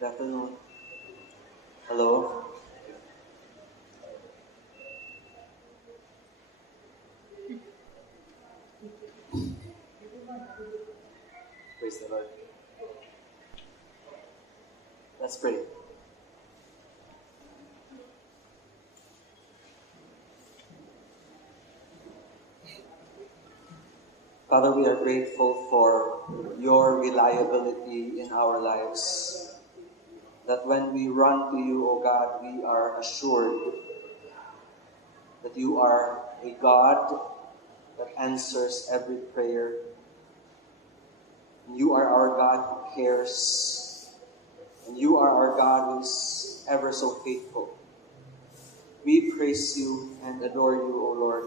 Good afternoon. Hello. Praise the Lord. Let's pray. Father, we are grateful for your reliability in our lives. That when we run to you, O God, we are assured that you are a God that answers every prayer. You are our God who cares. And you are our God who is ever so faithful. We praise you and adore you, O Lord.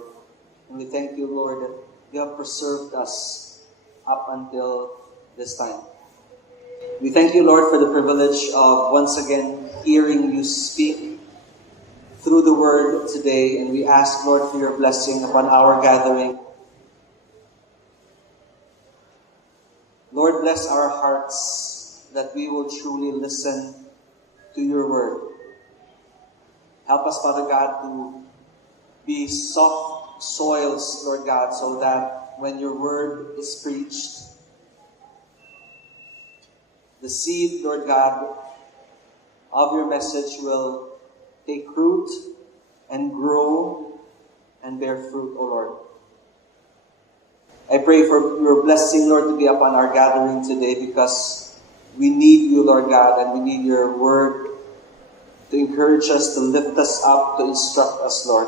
And we thank you, Lord, that you have preserved us up until this time. We thank you, Lord, for the privilege of once again hearing you speak through the word today. And we ask, Lord, for your blessing upon our gathering. Lord, bless our hearts that we will truly listen to your word. Help us, Father God, to be soft soils, Lord God, so that when your word is preached, the seed, Lord God, of your message will take root and grow and bear fruit, O Lord. I pray for your blessing, Lord, to be upon our gathering today because we need you, Lord God, and we need your word to encourage us, to lift us up, to instruct us, Lord.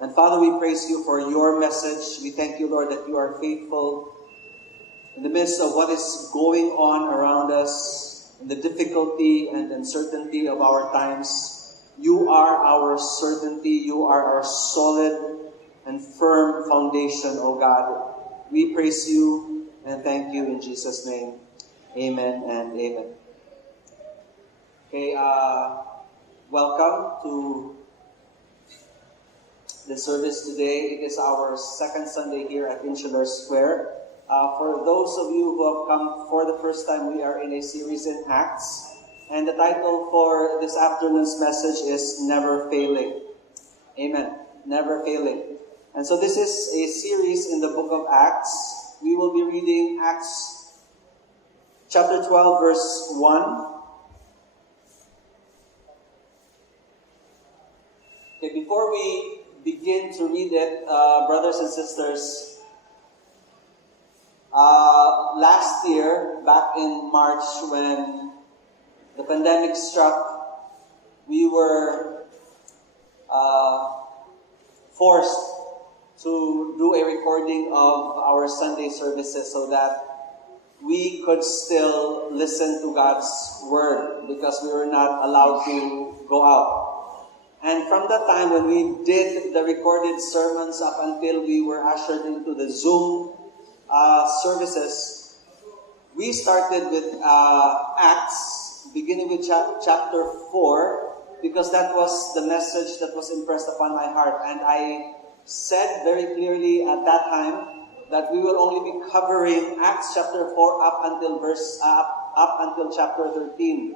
And Father, we praise you for your message. We thank you, Lord, that you are faithful in the midst of what is going on around us, in the difficulty and uncertainty of our times. You are our certainty. You are our solid and firm foundation, O God. We praise you and thank you in Jesus' name. Amen and amen. Okay, welcome to the service today. It is our second Sunday here at Insular Square. For those of you who have come for the first time, we are in a series in Acts. And the title for this afternoon's message is Never Failing. Amen. Never Failing. And so this is a series in the book of Acts. We will be reading Acts chapter 12, verse 1. Okay, before we begin to read it, brothers and sisters, last year, back in March, when the pandemic struck, we were forced to do a recording of our Sunday services so that we could still listen to God's Word because we were not allowed to go out. And from that time when we did the recorded sermons up until we were ushered into the Zoom services, we started with Acts, beginning with chapter 4, because that was the message that was impressed upon my heart. And I said very clearly at that time that we will only be covering Acts chapter 4 up until chapter 13.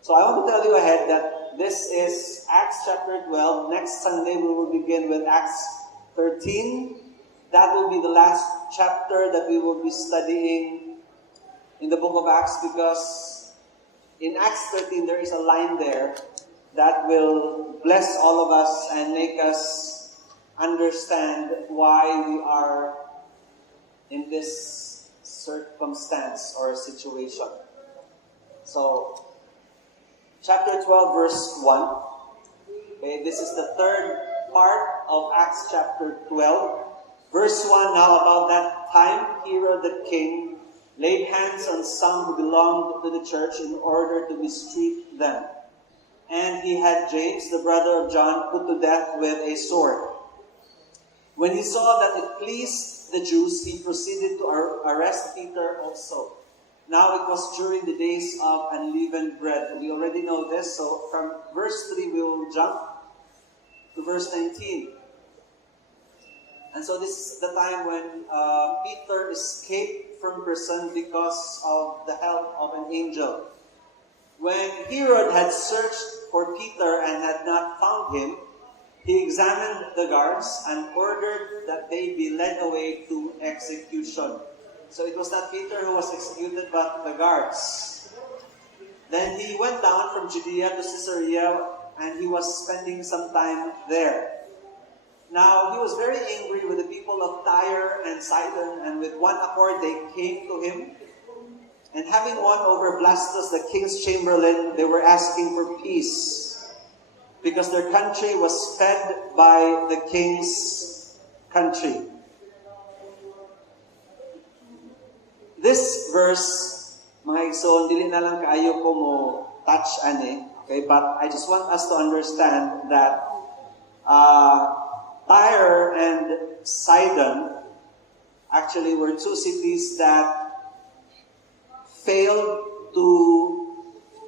So I want to tell you ahead that this is Acts chapter 12. Next Sunday we will begin with Acts 13. That will be the last chapter that we will be studying in the book of Acts, because in Acts 13 there is a line there that will bless all of us and make us understand why we are in this circumstance or situation. So, chapter 12, verse 1. Okay, this is the third part of Acts chapter 12. Verse 1, now about that time, Herod the king laid hands on some who belonged to the church in order to mistreat them. And he had James, the brother of John, put to death with a sword. When he saw that it pleased the Jews, he proceeded to arrest Peter also. Now it was during the days of unleavened bread. We already know this, so from verse 3 we will jump to verse 19. And so this is the time when Peter escaped from prison because of the help of an angel. When Herod had searched for Peter and had not found him, he examined the guards and ordered that they be led away to execution. So it was not Peter who was executed, but the guards. Then he went down from Judea to Caesarea, and he was spending some time there. Now, he was very angry with the people of Tyre and Sidon, and with one accord they came to him. And having won over Blastus, the king's chamberlain, they were asking for peace, because their country was fed by the king's country. This verse, mga igsoon, dili na lang kaayo ko mo touch ani, okay? But I just want us to understand that Tyre and Sidon actually were two cities that failed to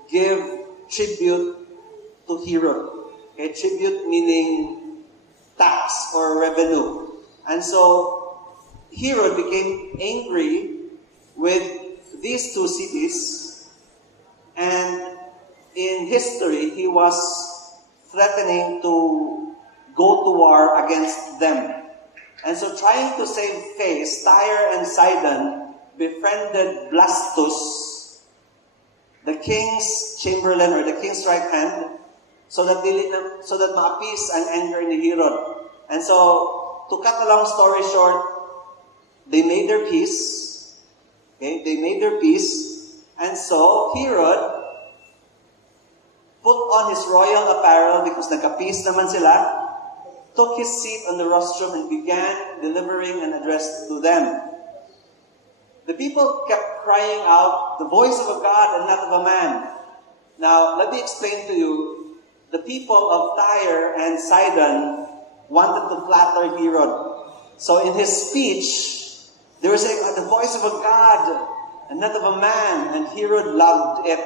give tribute to Herod. Okay, tribute meaning tax or revenue. And so Herod became angry with these two cities, and in history he was threatening to go to war against them. And so, trying to save face, Tyre and Sidon befriended Blastus, the king's chamberlain or the king's right hand, so that ma-appease ang anger ni Herod. And so, to cut a long story short, they made their peace. Okay, they made their peace, and so Herod put on his royal apparel because nagka-peace naman sila, took his seat on the rostrum and began delivering an address to them. The people kept crying out, "The voice of a God and not of a man." Now, let me explain to you, the people of Tyre and Sidon wanted to flatter Herod. So in his speech, they were saying, "The voice of a God and not of a man," and Herod loved it.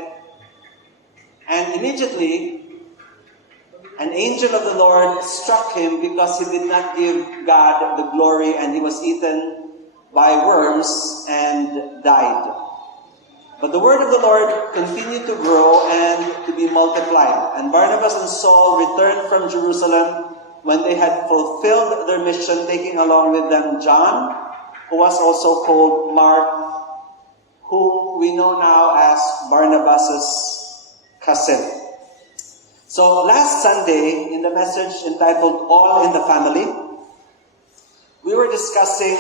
And immediately, an angel of the Lord struck him because he did not give God the glory, and he was eaten by worms and died. But the word of the Lord continued to grow and to be multiplied. And Barnabas and Saul returned from Jerusalem when they had fulfilled their mission, taking along with them John, who was also called Mark, whom we know now as Barnabas' cousin. So last Sunday, in the message entitled All in the Family, we were discussing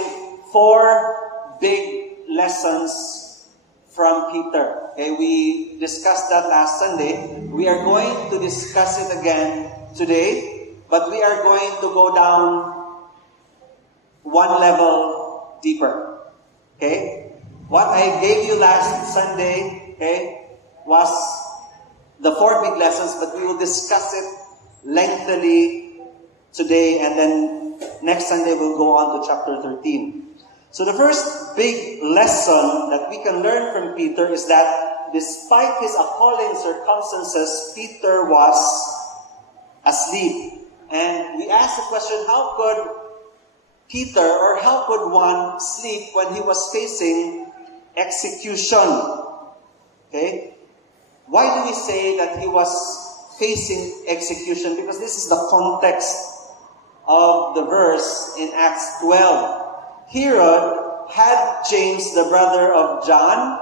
4 big lessons from Peter. Okay, we discussed that last Sunday. We are going to discuss it again today, but we are going to go down one level deeper. Okay? What I gave you last Sunday, okay, was the 4 big lessons, but we will discuss it lengthily today, and then next Sunday we'll go on to chapter 13. So the first big lesson that we can learn from Peter is that despite his appalling circumstances, Peter was asleep. And we asked the question, how could Peter, or how could one sleep when he was facing execution? Okay? Why do we say that he was facing execution? Because this is the context of the verse in Acts 12. Herod had James, the brother of John,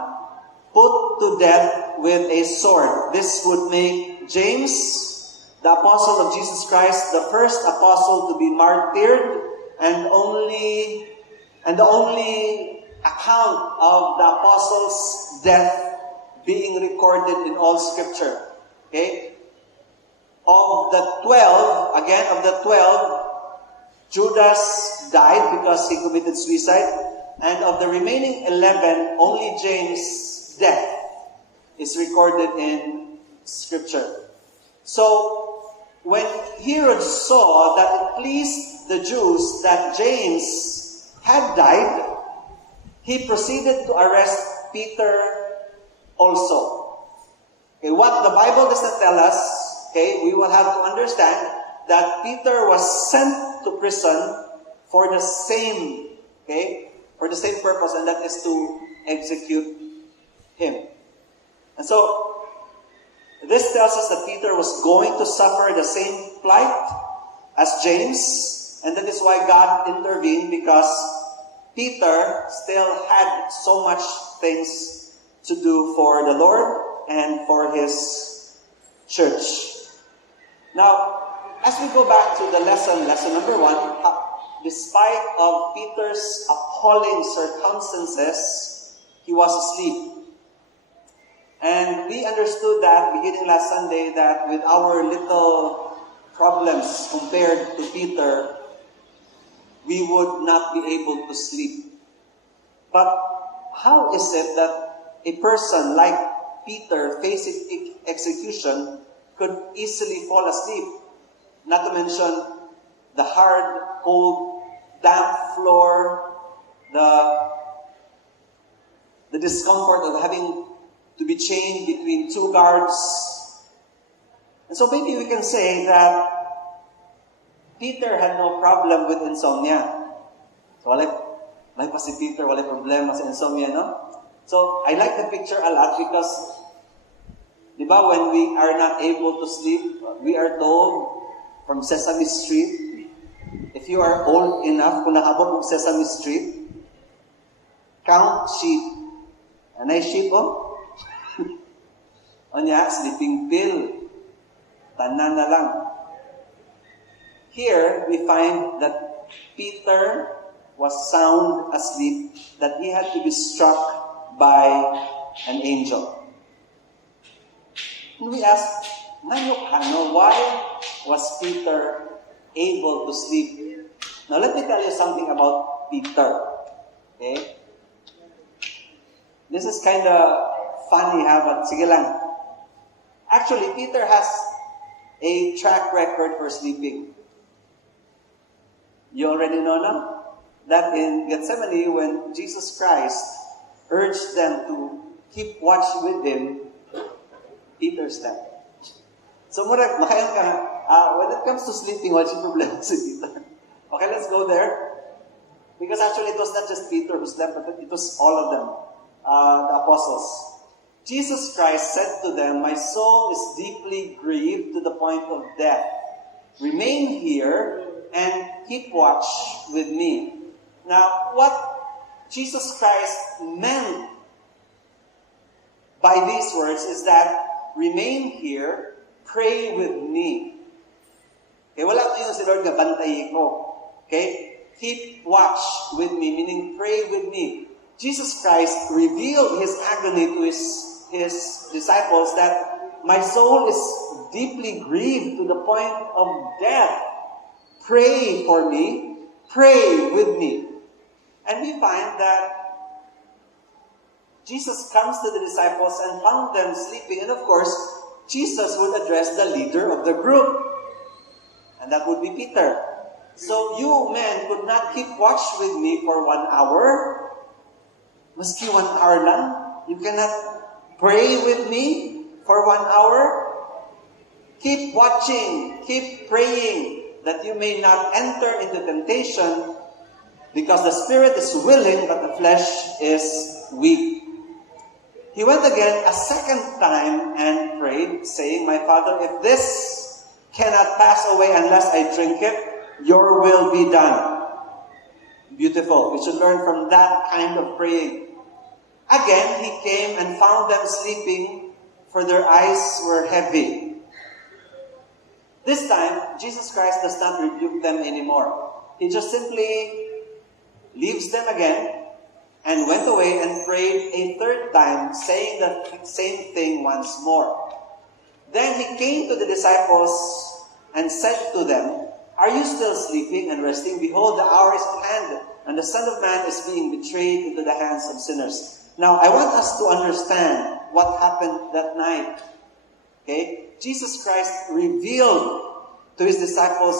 put to death with a sword. This would make James, the apostle of Jesus Christ, the first apostle to be martyred, and the only account of the apostle's death being recorded in all Scripture. Okay? Of the 12, Judas died because he committed suicide. And of the remaining 11, only James' death is recorded in Scripture. So, when Herod saw that it pleased the Jews that James had died, he proceeded to arrest Peter also. Okay, what the Bible does not tell us, okay, we will have to understand that Peter was sent to prison for the same, for the same purpose, and that is to execute him. And so, This tells us that Peter was going to suffer the same plight as James, and that is why God intervened, because Peter still had so much things to do for the Lord and for his church. Now, as we go back to the lesson number 1, despite of Peter's appalling circumstances, he was asleep. And we understood that beginning last Sunday, that with our little problems compared to Peter, we would not be able to sleep. But how is it that a person like Peter facing execution could easily fall asleep? Not to mention the hard, cold, damp floor, the discomfort of having to be chained between two guards. And so maybe we can say that Peter had no problem with insomnia. So walay pa si Peter, walay problema sa insomnia, no? So I like the picture a lot because, di ba, when we are not able to sleep, we are told from Sesame Street, if you are old enough, kung nakabot ng Sesame Street, count sheep. Anay sheep, oh? Onya, sleeping pill. Tanan na lang. Here, we find that Peter was sound asleep, that he had to be struck by an angel. And we ask, why was Peter able to sleep? Now, let me tell you something about Peter. Okay? This is kind of funny, but sige lang. Actually, Peter has a track record for sleeping. You already know now that in Gethsemane, when Jesus Christ urged them to keep watch with him, Peter slept. So, when it comes to sleeping, what's your problem with Peter? Okay, let's go there. Because actually, it was not just Peter who slept, but it was all of them, the apostles. Jesus Christ said to them, "My soul is deeply grieved to the point of death. Remain here and keep watch with me." Now, what Jesus Christ meant by these words is that, remain here, pray with me. Okay, wala ko yung si Lord nga bantay ko. Okay? Keep watch with me, meaning pray with me. Jesus Christ revealed his agony to his disciples that my soul is deeply grieved to the point of death. Pray for me. Pray with me. And we find that Jesus comes to the disciples and found them sleeping. And of course, Jesus would address the leader of the group. And that would be Peter. So you men could not keep watch with me for 1 hour. Maski 1 hour lang. You cannot pray with me for 1 hour. Keep watching, keep praying, that you may not enter into temptation, because the spirit is willing, but the flesh is weak. He went again a second time and prayed, saying, "My Father, if this cannot pass away unless I drink it, your will be done." Beautiful. We should learn from that kind of praying. Again, he came and found them sleeping, for their eyes were heavy. This time, Jesus Christ does not rebuke them anymore. He just simply leaves them again and went away and prayed a third time, saying the same thing once more. Then he came to the disciples and said to them, "Are you still sleeping and resting? Behold, the hour is at hand, and the Son of Man is being betrayed into the hands of sinners." Now, I want us to understand what happened that night. Okay? Jesus Christ revealed to his disciples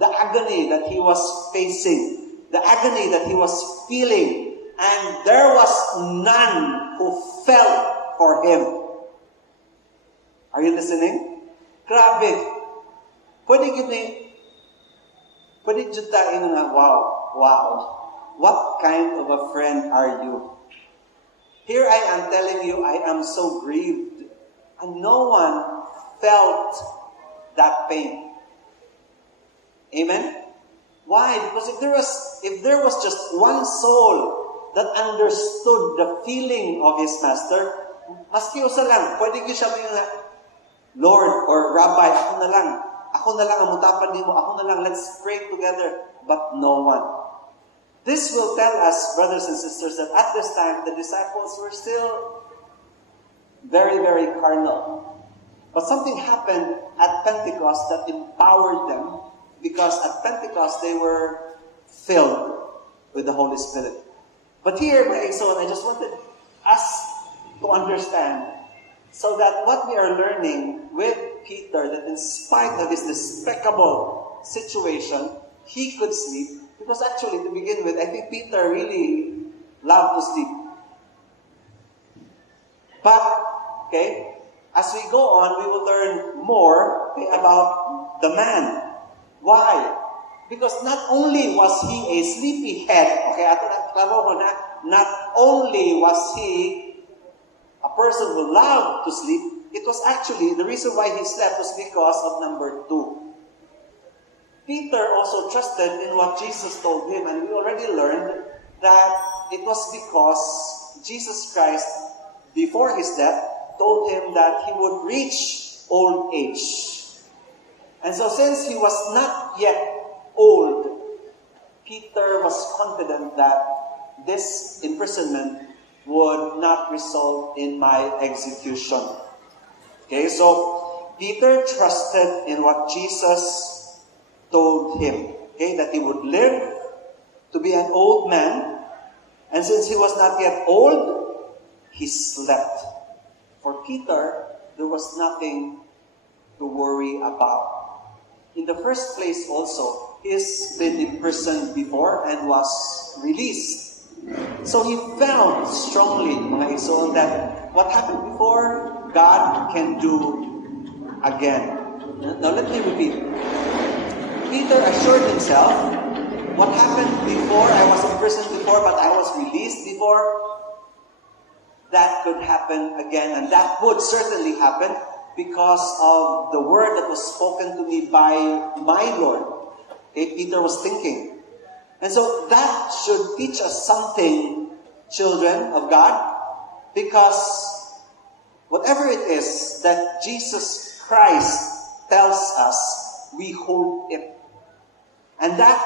the agony that he was facing, the agony that he was feeling, and there was none who felt for him. Are you listening? Grabe. Pwede jud tayo nga, wow. What kind of a friend are you? Here I am telling you, I am so grieved And no one felt that pain. Amen? Why? Because if there was just one soul that understood the feeling of his master, maski usa lang, pwede ko siya yung Lord or Rabbi, ako na lang ang mutapan nimo, ako na lang, let's pray together. But no one. This will tell us, brothers and sisters, that at this time, the disciples were still very, very carnal. But something happened at Pentecost that empowered them, because at Pentecost, they were filled with the Holy Spirit. But here, my son, I just wanted us to understand, so that what we are learning with Peter, that in spite of his despicable situation, he could sleep. Because actually, to begin with, I think Peter really loved to sleep. But, okay, as we go on, we will learn more, okay, about the man. Why? Because not only was he a sleepyhead, okay, not only was he a person who loved to sleep, it was actually, the reason why he slept was because of number 2. Peter also trusted in what Jesus told him, and we already learned that it was because Jesus Christ, before his death, told him that he would reach old age. And so since he was not yet old, Peter was confident that this imprisonment would not result in my execution. Okay, so Peter trusted in what Jesus told him, okay, that he would live to be an old man, and since he was not yet old, he slept. For Peter, there was nothing to worry about. In the first place also, he's been imprisoned before and was released. So he felt strongly, mga iso, that what happened before, God can do again. Now let me repeat. Peter assured himself, what happened before, I was imprisoned before, but I was released before, that could happen again, and that would certainly happen because of the word that was spoken to me by my Lord. Okay, Peter was thinking. And so that should teach us something, children of God, because whatever it is that Jesus Christ tells us, we hold it. And that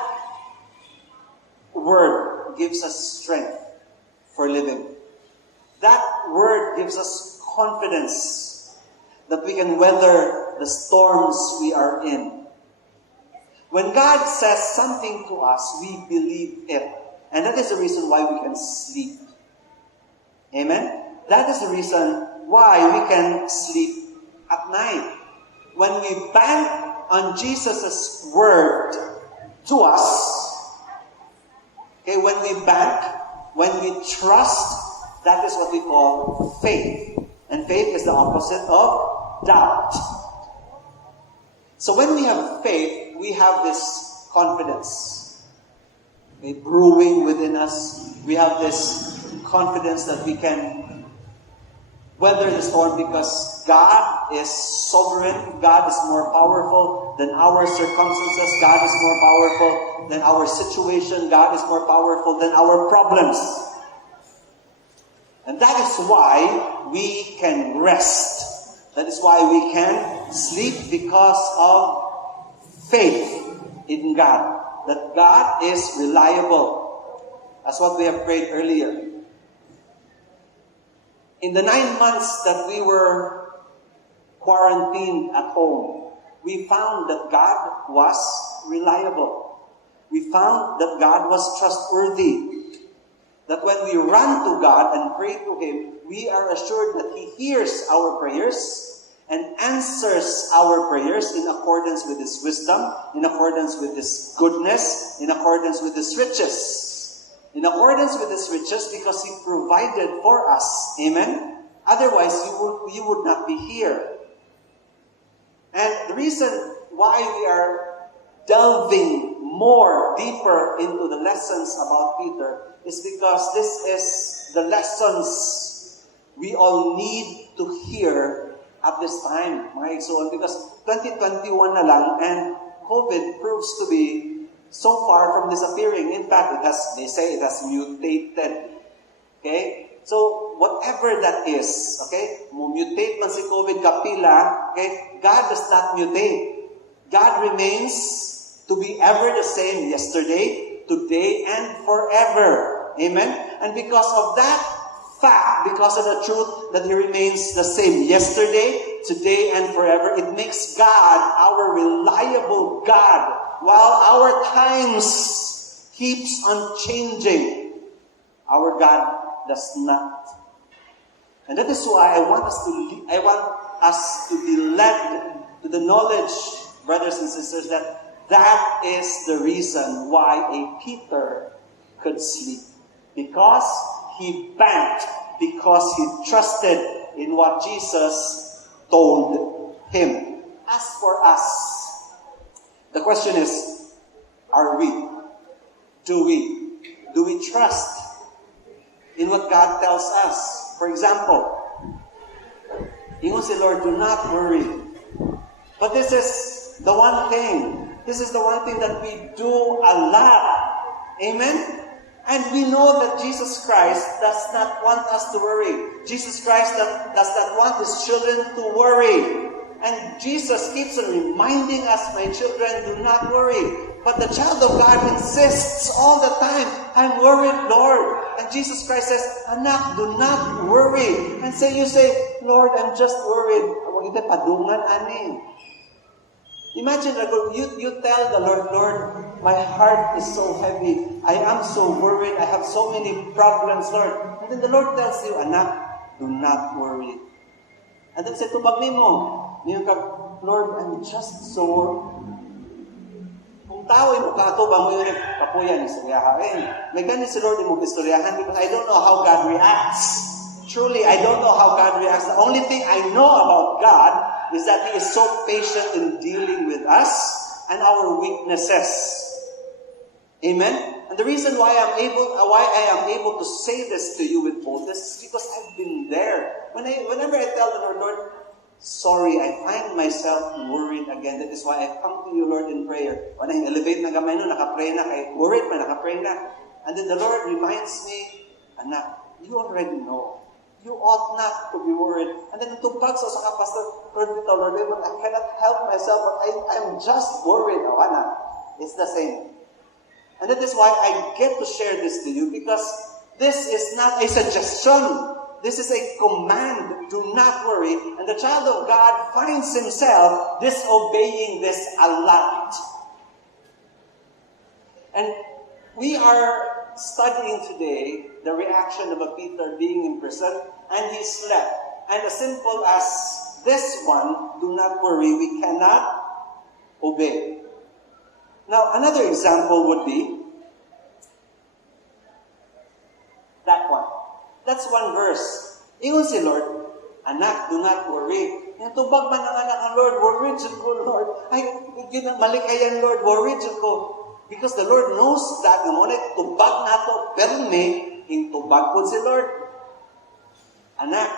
word gives us strength for living. That word gives us confidence that we can weather the storms we are in. When God says something to us, we believe it. And that is the reason why we can sleep. Amen? That is the reason why we can sleep at night. When we bank on Jesus' word to us, okay, when we bank, when we trust, that is what we call faith. And faith is the opposite of doubt. So when we have faith, we have this confidence, okay, brewing within us. We have this confidence that we can weather the storm because God is sovereign. God is more powerful than our circumstances. God is more powerful than our situation. God is more powerful than our problems. And that is why we can rest. That is why we can sleep, because of faith in God. That God is reliable. That's what we have prayed earlier. In the 9 months that we were quarantined at home, we found that God was reliable. We found that God was trustworthy. That when we run to God and pray to Him, we are assured that He hears our prayers and answers our prayers in accordance with His wisdom, in accordance with His goodness, in accordance with His riches. In accordance with His riches, because He provided for us. Amen? Otherwise, you would not be here. And the reason why we are delving more deeper into the lessons about Peter is because this is the lessons we all need to hear at this time, mga igsoon, because 2021 na lang, and COVID proves to be so far from disappearing. In fact, they say it has mutated. Okay? So, whatever that is, okay, mutate man si COVID kapila, okay, God does not mutate. God remains to be ever the same yesterday, today, and forever. Amen? And because of that fact, because of the truth that He remains the same yesterday, today, and forever, it makes God our reliable God, while our times keeps on changing. Our God does not. And that is why I want us to be led to the knowledge, brothers and sisters, that is the reason why a Peter could sleep. Because he banked, because he trusted in what Jesus told him. As for us, the question is, are we? Do we trust in what God tells us? For example, ingon si Lord, do not worry. But this is the one thing that we do a lot. Amen? And we know that Jesus Christ does not want us to worry. Jesus Christ does not want His children to worry. And Jesus keeps on reminding us, my children, do not worry. But the child of God insists all the time, I'm worried, Lord. And Jesus Christ says, anak, do not worry. And you say, Lord, I'm just worried. Huwag ito padungan, ani. Imagine, you tell the Lord, Lord, my heart is so heavy. I am so worried. I have so many problems, Lord. And then the Lord tells you, anak, do not worry. And then say, tubag mo. Lord, I'm just so... Kung tao mo katubang mo yun, kapuyan, istoryahan. May ganit si Lord mo istoryahan because I don't know how God reacts. Truly, I don't know how God reacts. The only thing I know about God is that He is so patient in dealing with us and our weaknesses. Amen? And the reason why I am able to say this to you with boldness is because I've been there. Whenever I tell the Lord, sorry, I find myself worried again. That is why I come to you, Lord, in prayer. When I elevate na gamay no, nakapray na, kay worried man, nakapray na. And then the Lord reminds me, anak, you already know. You ought not to be worried. And then tubag sa Pastor, Lord, I cannot help myself, but I'm just worried. Oh, anak, it's the same. And that is why I get to share this to you, because this is not a suggestion. This is a command. Do not worry. And the child of God finds himself disobeying this a lot. And we are studying today the reaction of a Peter being in prison, and he slept. And as simple as this one, do not worry, we cannot obey. Now, another example would be that one. That's one verse. Ingon si Lord, anak, do not worry. Tubag man ang anak ng Lord, worried siya ko, Lord. Ay, malikayan, Lord, worried siya ko. Because the Lord knows that naman, tubag na to, perme, yung tubag po si Lord. Anak,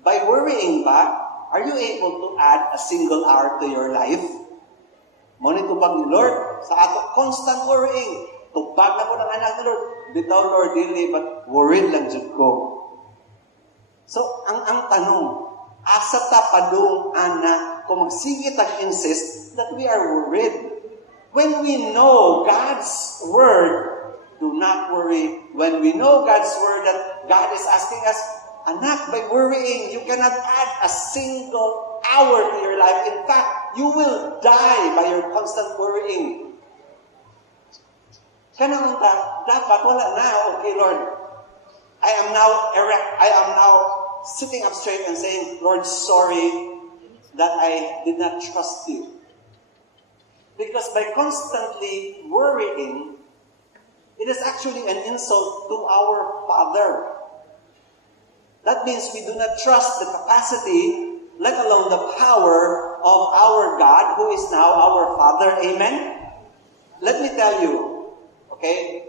by worrying ba, are you able to add a single hour to your life? Muna tubag ni Lord, sa ato constant worrying. Tubag na po ng anak ni Lord. Bitaw, Lord, dili, but worried lang dyan ko. So, ang tanong, asa ta padung anak kung magsigit ang insist that we are worried. When we know God's word, do not worry. When we know God's word that God is asking us, anak, by worrying, you cannot add a single hour to your life. In fact, you will die by your constant worrying. Kanang dapat wala na, okay, Lord, I am now erect. I am now sitting up straight and saying, Lord, sorry that I did not trust you. Because by constantly worrying, it is actually an insult to our Father. That means we do not trust the capacity, let alone the power of our God, who is now our Father. Amen? Let me tell you, okay,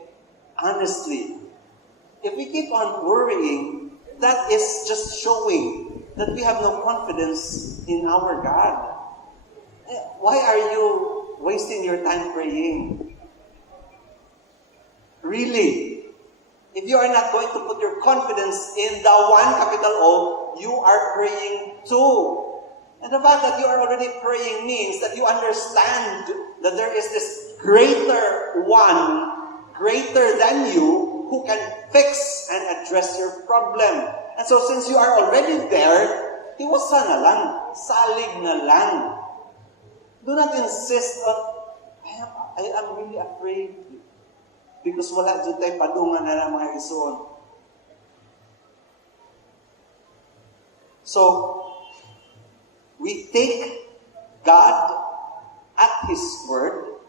honestly, if we keep on worrying, that is just showing that we have no confidence in our God. Why are you wasting your time praying? Really? If you are not going to put your confidence in the one, capital O, you are praying too. And the fact that you are already praying means that you understand that there is this greater one, greater than you, who can fix and address your problem. And so since you are already there, iwasa na lang, salig na lang. Do not insist on, I am really afraid. Because wala dyan tayo padungan na ng mga isuon. So, we take God at His word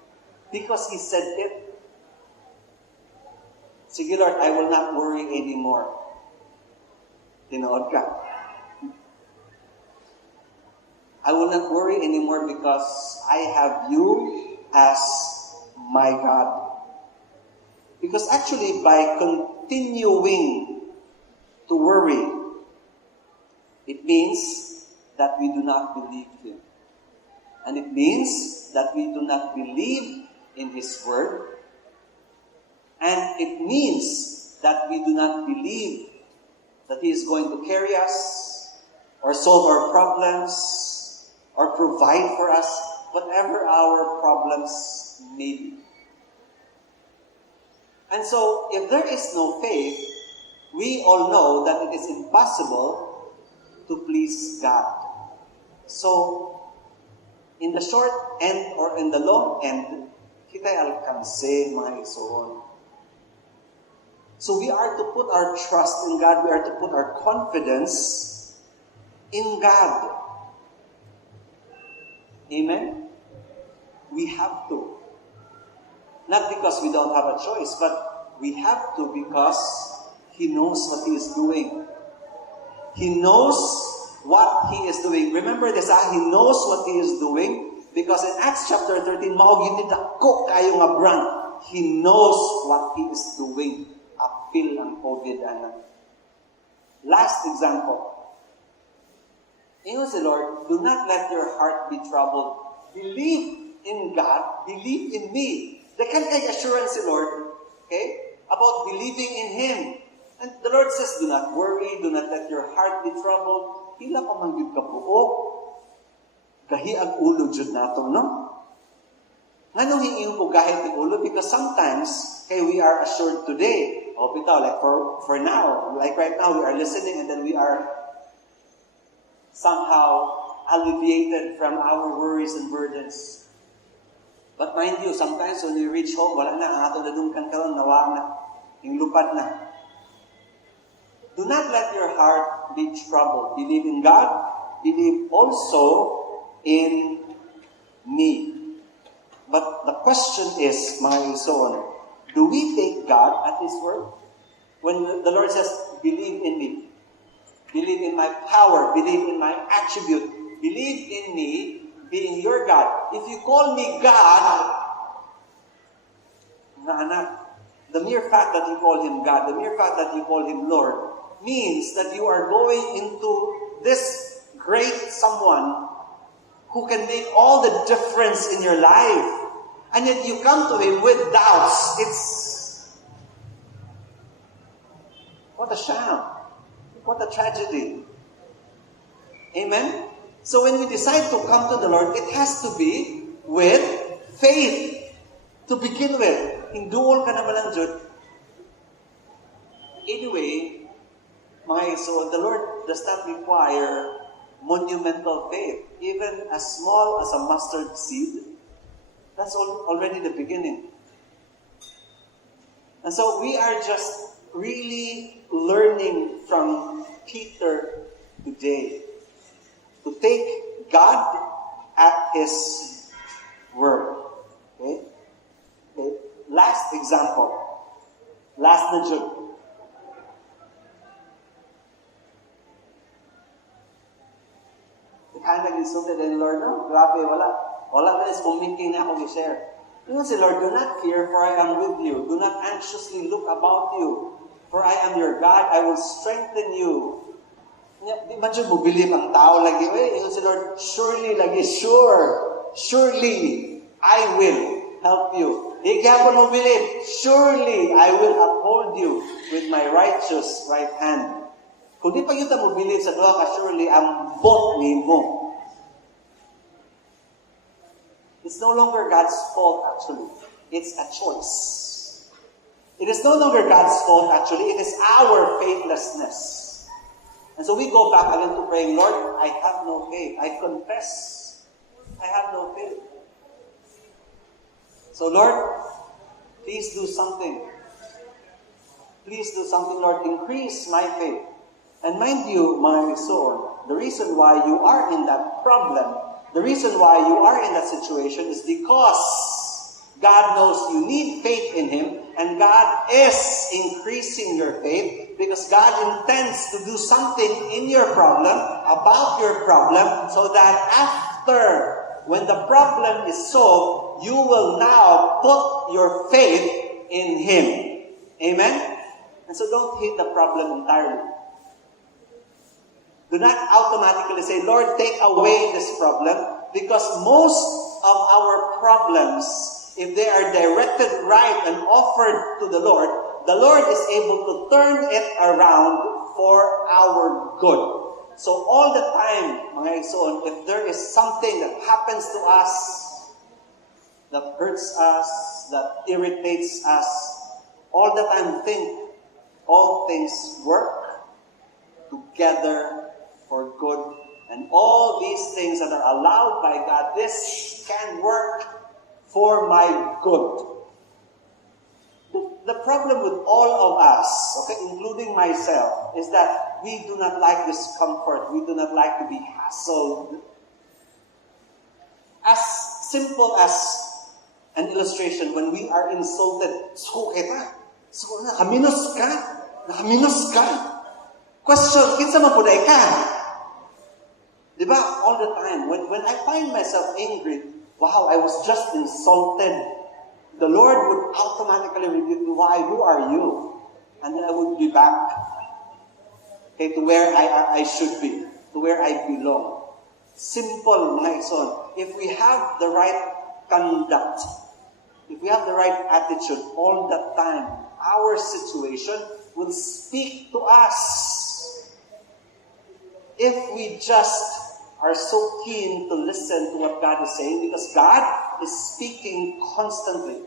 because He said it. Sige Lord, I will not worry anymore. Tinood ka. I will not worry anymore because I have you as my God. Because actually, by continuing to worry, it means that we do not believe Him. And it means that we do not believe in His word. And it means that we do not believe that He is going to carry us or solve our problems or provide for us whatever our problems may be. And so, if there is no faith, we all know that it is impossible to please God. So, in the short end or in the long end, kita'y alkanse mga isuon. So we are to put our trust in God. We are to put our confidence in God. Amen? We have to. Not because we don't have a choice, but we have to because He knows what He is doing. He knows what He is doing. Remember this, He knows what He is doing because in Acts chapter 13, maog yun dako kayo nga brand. He knows what He is doing. Apil ang COVID, anak. Last example. Ingon si Lord, do not let your heart be troubled. Believe in God. Believe in me. They can't take assurance si Lord, okay, about believing in Him. And the Lord says, do not worry, do not let your heart be troubled. Hila pa man yun ka buok. Gahi ang ulo jud nato, no? Nganong hingin ko gahi ang ulo? Because sometimes, okay, we are assured today, bitaw, like for now, like right now, we are listening and then we are somehow alleviated from our worries and burdens. But mind you, sometimes when we reach home, wala na, ang ato na dungkan karon, nawa na, yung lupad na. Do not let your heart be troubled. Believe in God. Believe also in me. But the question is, mga isuon, do we take God at His word? When the Lord says, believe in me. Believe in my power. Believe in my attribute. Believe in me being your God. If you call me God, na anak, the mere fact that you call Him God, the mere fact that you call Him Lord, means that you are going into this great someone who can make all the difference in your life. And yet you come to Him with doubts. It's what a sham. What a tragedy. Amen? So when we decide to come to the Lord, it has to be with faith. To begin with. Hinduol ka naman lang, Jud. Anyway, so the Lord does not require monumental faith. Even as small as a mustard seed. That's already the beginning. And so we are just really learning from Peter today to take God at His word. Okay? Last example. Last na Jud. Kaya nag-insulted and Lord, no? Grabe, wala na is kuminting na ako i-share. Yun si Lord, do not fear, for I am with you. Do not anxiously look about you, for I am your God. I will strengthen you. Di man siya mo believe ang tao lagi. Ingon si Lord, surely lagi, surely, I will help you. Di gyapon mo believe, surely, I will uphold you with my righteous right hand. Kung di pa yun mo believe sa duha ka, surely, ambot ni mo. It's no longer God's fault, actually. It's a choice. It is no longer God's fault, actually. It is our faithlessness. And so we go back again to praying, Lord, I have no faith. I confess I have no faith. So Lord, please do something. Please do something, Lord. Increase my faith. And mind you, my soul, the reason why you are in that problem, the reason why you are in that situation is because God knows you need faith in Him, and God is increasing your faith because God intends to do something in your problem, about your problem, so that after, when the problem is solved, you will now put your faith in Him. Amen? And so don't hate the problem entirely. Do not automatically say, Lord, take away this problem, because most of our problems, if they are directed right and offered to the Lord is able to turn it around for our good. So all the time, mga igsoon, if there is something that happens to us, that hurts us, that irritates us, all the time think, all things work together for good. And all these things that are allowed by God, this can work for my good. The problem with all of us, okay, including myself, is that we do not like discomfort. We do not like to be hassled. As simple as an illustration, when we are insulted, so kita, so nakaminos ka. Question, kinsa man po day ka? Diba? All the time. When I find myself angry, wow, I was just insulted. The Lord would automatically rebuke me, why? Who are you? And then I would be back. Okay, to where I should be. To where I belong. Simple, mga igsoon. If we have the right conduct, if we have the right attitude all the time, our situation will speak to us. If we just are so keen to listen to what God is saying, because God is speaking constantly.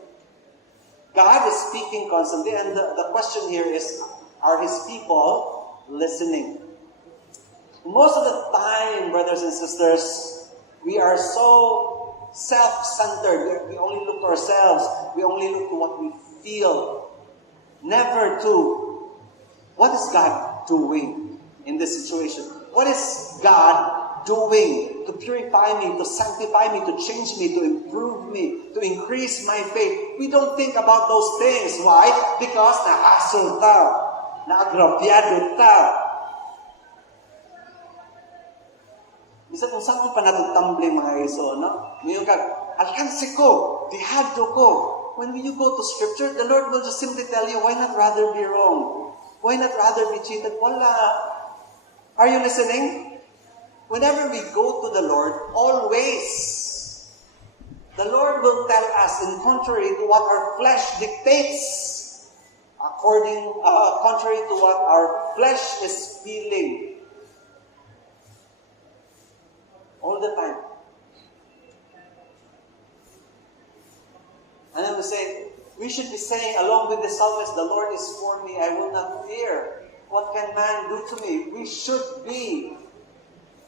God is speaking constantly, and the question here is, are His people listening? Most of the time, brothers and sisters, we are so self-centered. We only look to ourselves. We only look to what we feel. Never to, what is God doing in this situation? What is God doing to purify me, to sanctify me, to change me, to improve me, to increase my faith? We don't think about those things. Why? Because na-hassle ta, na-agrabyado ta. Bisa kung saan pa natutumbling mga iso, no? Ngayon ka, alkanse ko, dihado ko. When you go to Scripture, the Lord will just simply tell you, why not rather be wrong? Why not rather be cheated? Wala. Are you listening? Whenever we go to the Lord, always, the Lord will tell us, in contrary to what our flesh dictates, contrary to what our flesh is feeling. All the time. And I would say, we should be saying, along with the psalmist, the Lord is for me, I will not fear. What can man do to me? We should be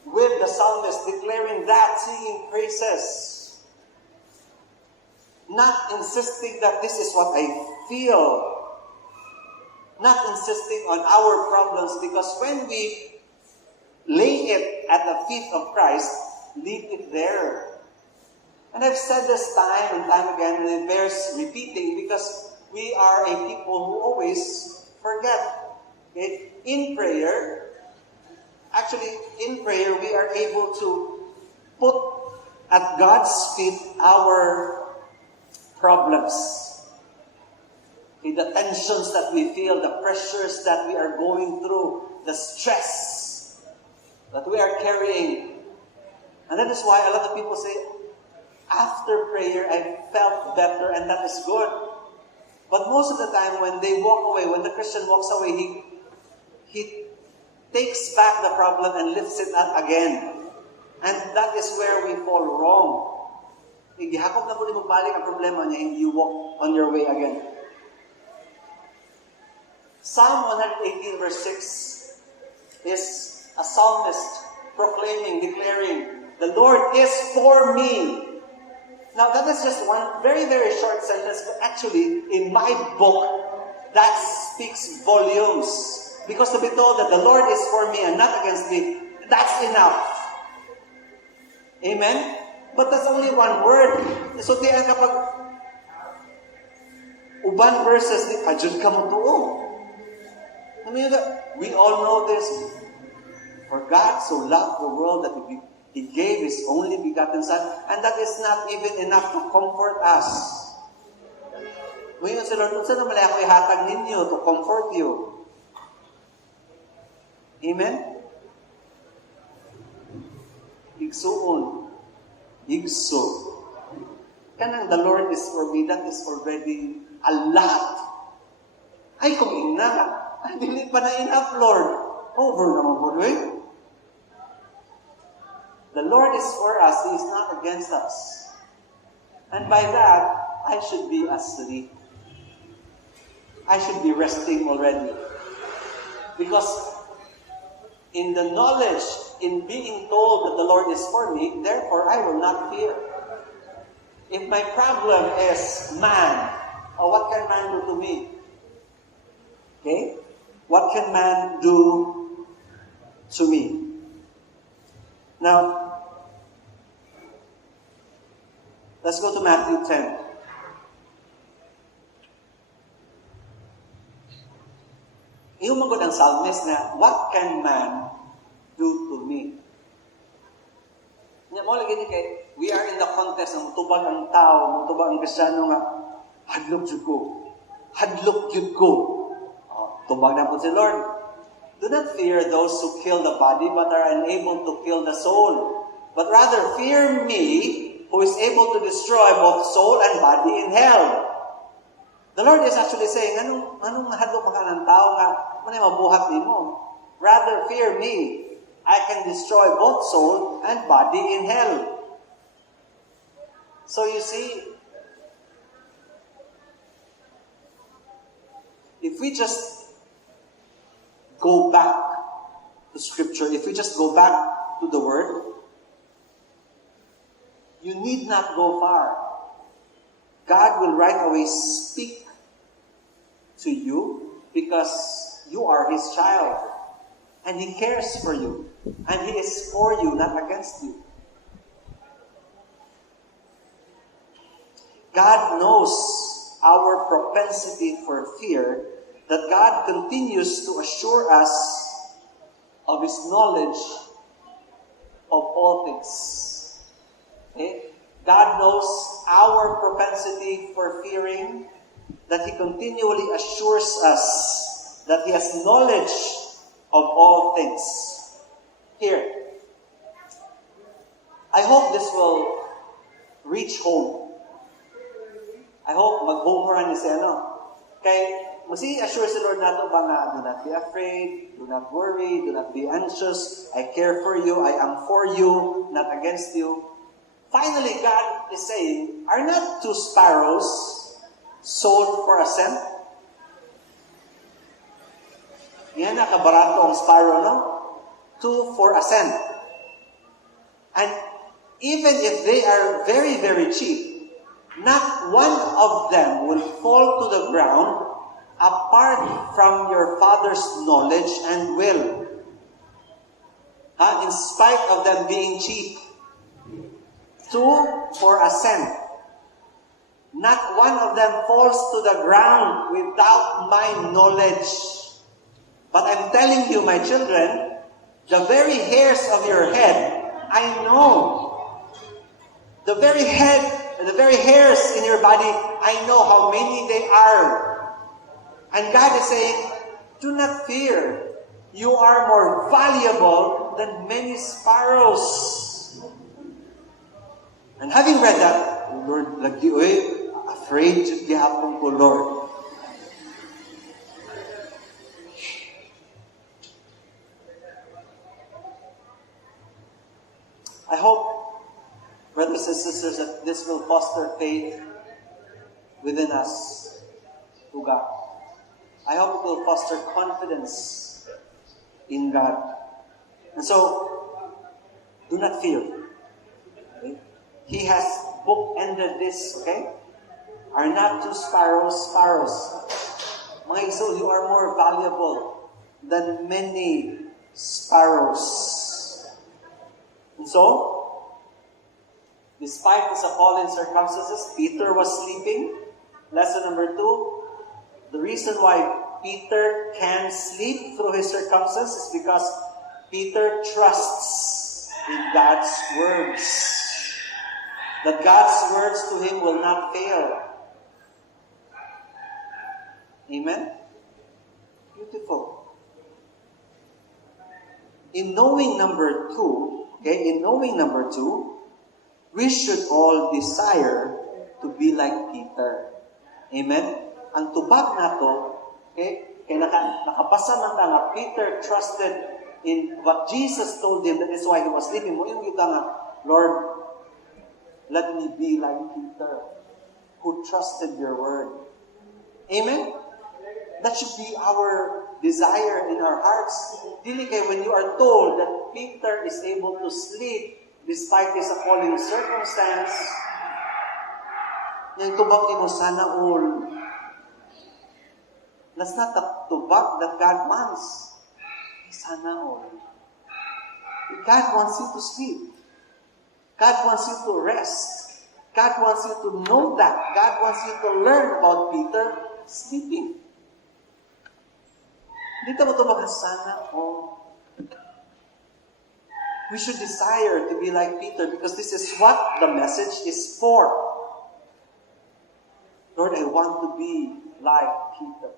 with the psalmist, declaring that, singing praises. Not insisting that this is what I feel. Not insisting on our problems, because when we lay it at the feet of Christ, leave it there. And I've said this time and time again, and it bears repeating, because we are a people who always forget. Okay? In prayer, we are able to put at God's feet our problems. Okay, the tensions that we feel, the pressures that we are going through, the stress. that we are carrying. And that is why a lot of people say, after prayer, I felt better, and that is good. But most of the time, when they walk away, when the Christian walks away, he takes back the problem and lifts it up again. And that is where we fall wrong. Gihakop na po ni magbalik ang problema niya, and you walk on your way again. Psalm 118 verse 6 is a psalmist proclaiming, declaring, the Lord is for me. Now that is just one very, very short sentence, but actually, in my book, that speaks volumes. Because to be told that the Lord is for me and not against me, that's enough. Amen? But that's only one word. So tiyan kapag uban verses, di kajud ka mo tuo. We all know this. For God so loved the world that He gave His only begotten Son, and that is not even enough to comfort us. Ngayon si Lord, unsa na malay ako ihatag ninyo to comfort you? Amen? Igsuon. Igso. Kanang the Lord is for me, that is already a lot. Ay, kung ina, dili pa na enough, Lord. Over naman po, eh? The Lord is for us, He is not against us. And by that, I should be asleep. I should be resting already. Because in the knowledge, in being told that the Lord is for me, therefore I will not fear. If my problem is man, or what can man do to me? Okay? What can man do to me? Now, let's go to Matthew 10. Yung magod ang psalmist na, what can man do to me? Nga mo lagi ni kay, we are in the context ng mutubag ang tao, mutubag ang Kristiyano nga, hadlok jud ko. Hadlok jud ko. Tubag na po si Lord. Do not fear those who kill the body, but are unable to kill the soul. But rather fear me, who is able to destroy both soul and body in hell. The Lord is actually saying, anong hadlok maka ng tao nga, manay mabuhat ni mo. Rather fear me. I can destroy both soul and body in hell. So you see, if we just go back to Scripture, if we just go back to the Word, you need not go far. God will right away speak to you because you are His child. And He cares for you. And He is for you, not against you. God knows our propensity for fear, that God continues to assure us of His knowledge of all things. Okay? God knows our propensity for fearing, that He continually assures us that He has knowledge of all things. Here, I hope this will reach home. I hope mag-home ni siya, no? Kay, masi-assure si Lord nato ba nga, do not be afraid, do not worry, do not be anxious, I care for you, I am for you, not against you. Finally, God is saying, are not two sparrows sold for a cent? Yan na kabarato ang sparrow, no? 2 for a cent. And even if they are very, very cheap, not one of them will fall to the ground apart from your Father's knowledge and will. In spite of them being cheap. 2 for a cent. Not one of them falls to the ground without my knowledge. But I'm telling you, my children, the very hairs of your head, I know. The very hairs in your body, I know how many they are. And God is saying, do not fear. You are more valuable than many sparrows. And having read that, oh Lord, lagi afraid to gihapon ko, Lord. I hope, brothers and sisters, that this will foster faith within us to God. I hope it will foster confidence in God. And so, do not fear. Okay? He has bookended this, okay? Are not two sparrows sparrows? Mga iso, you are more valuable than many sparrows. And so, despite his appalling circumstances, Peter was sleeping. Lesson number 2, the reason why Peter can sleep through his circumstances is because Peter trusts in God's words. That God's words to him will not fail. Amen? Beautiful. In knowing number 2, we should all desire to be like Peter. Amen? Ang tubag na to, okay, kaya nakabasa man ta nga Peter trusted in what Jesus told him. That is why he was sleeping. Mo yung kita nga, Lord, let me be like Peter, who trusted your word. Amen? That should be our desire in our hearts. Dili kay when you are told that Peter is able to sleep despite his appalling circumstance, yung tubag ni mo sana all. That's not the tubag that God wants. Sana all. God wants you to sleep. God wants you to rest. God wants you to know that. God wants you to learn about Peter sleeping. Dito mo ito sana all. We should desire to be like Peter because this is what the message is for. Lord, I want to be like Peter.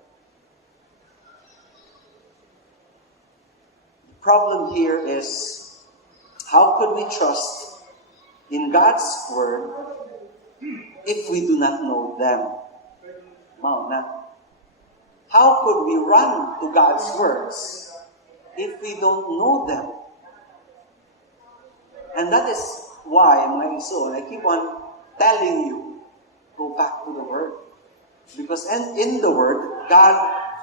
The problem here is, how could we trust in God's word if we do not know them? How could we run to God's words if we don't know them? And that is why, mga iso, I keep on telling you, go back to the Word. Because in the Word, God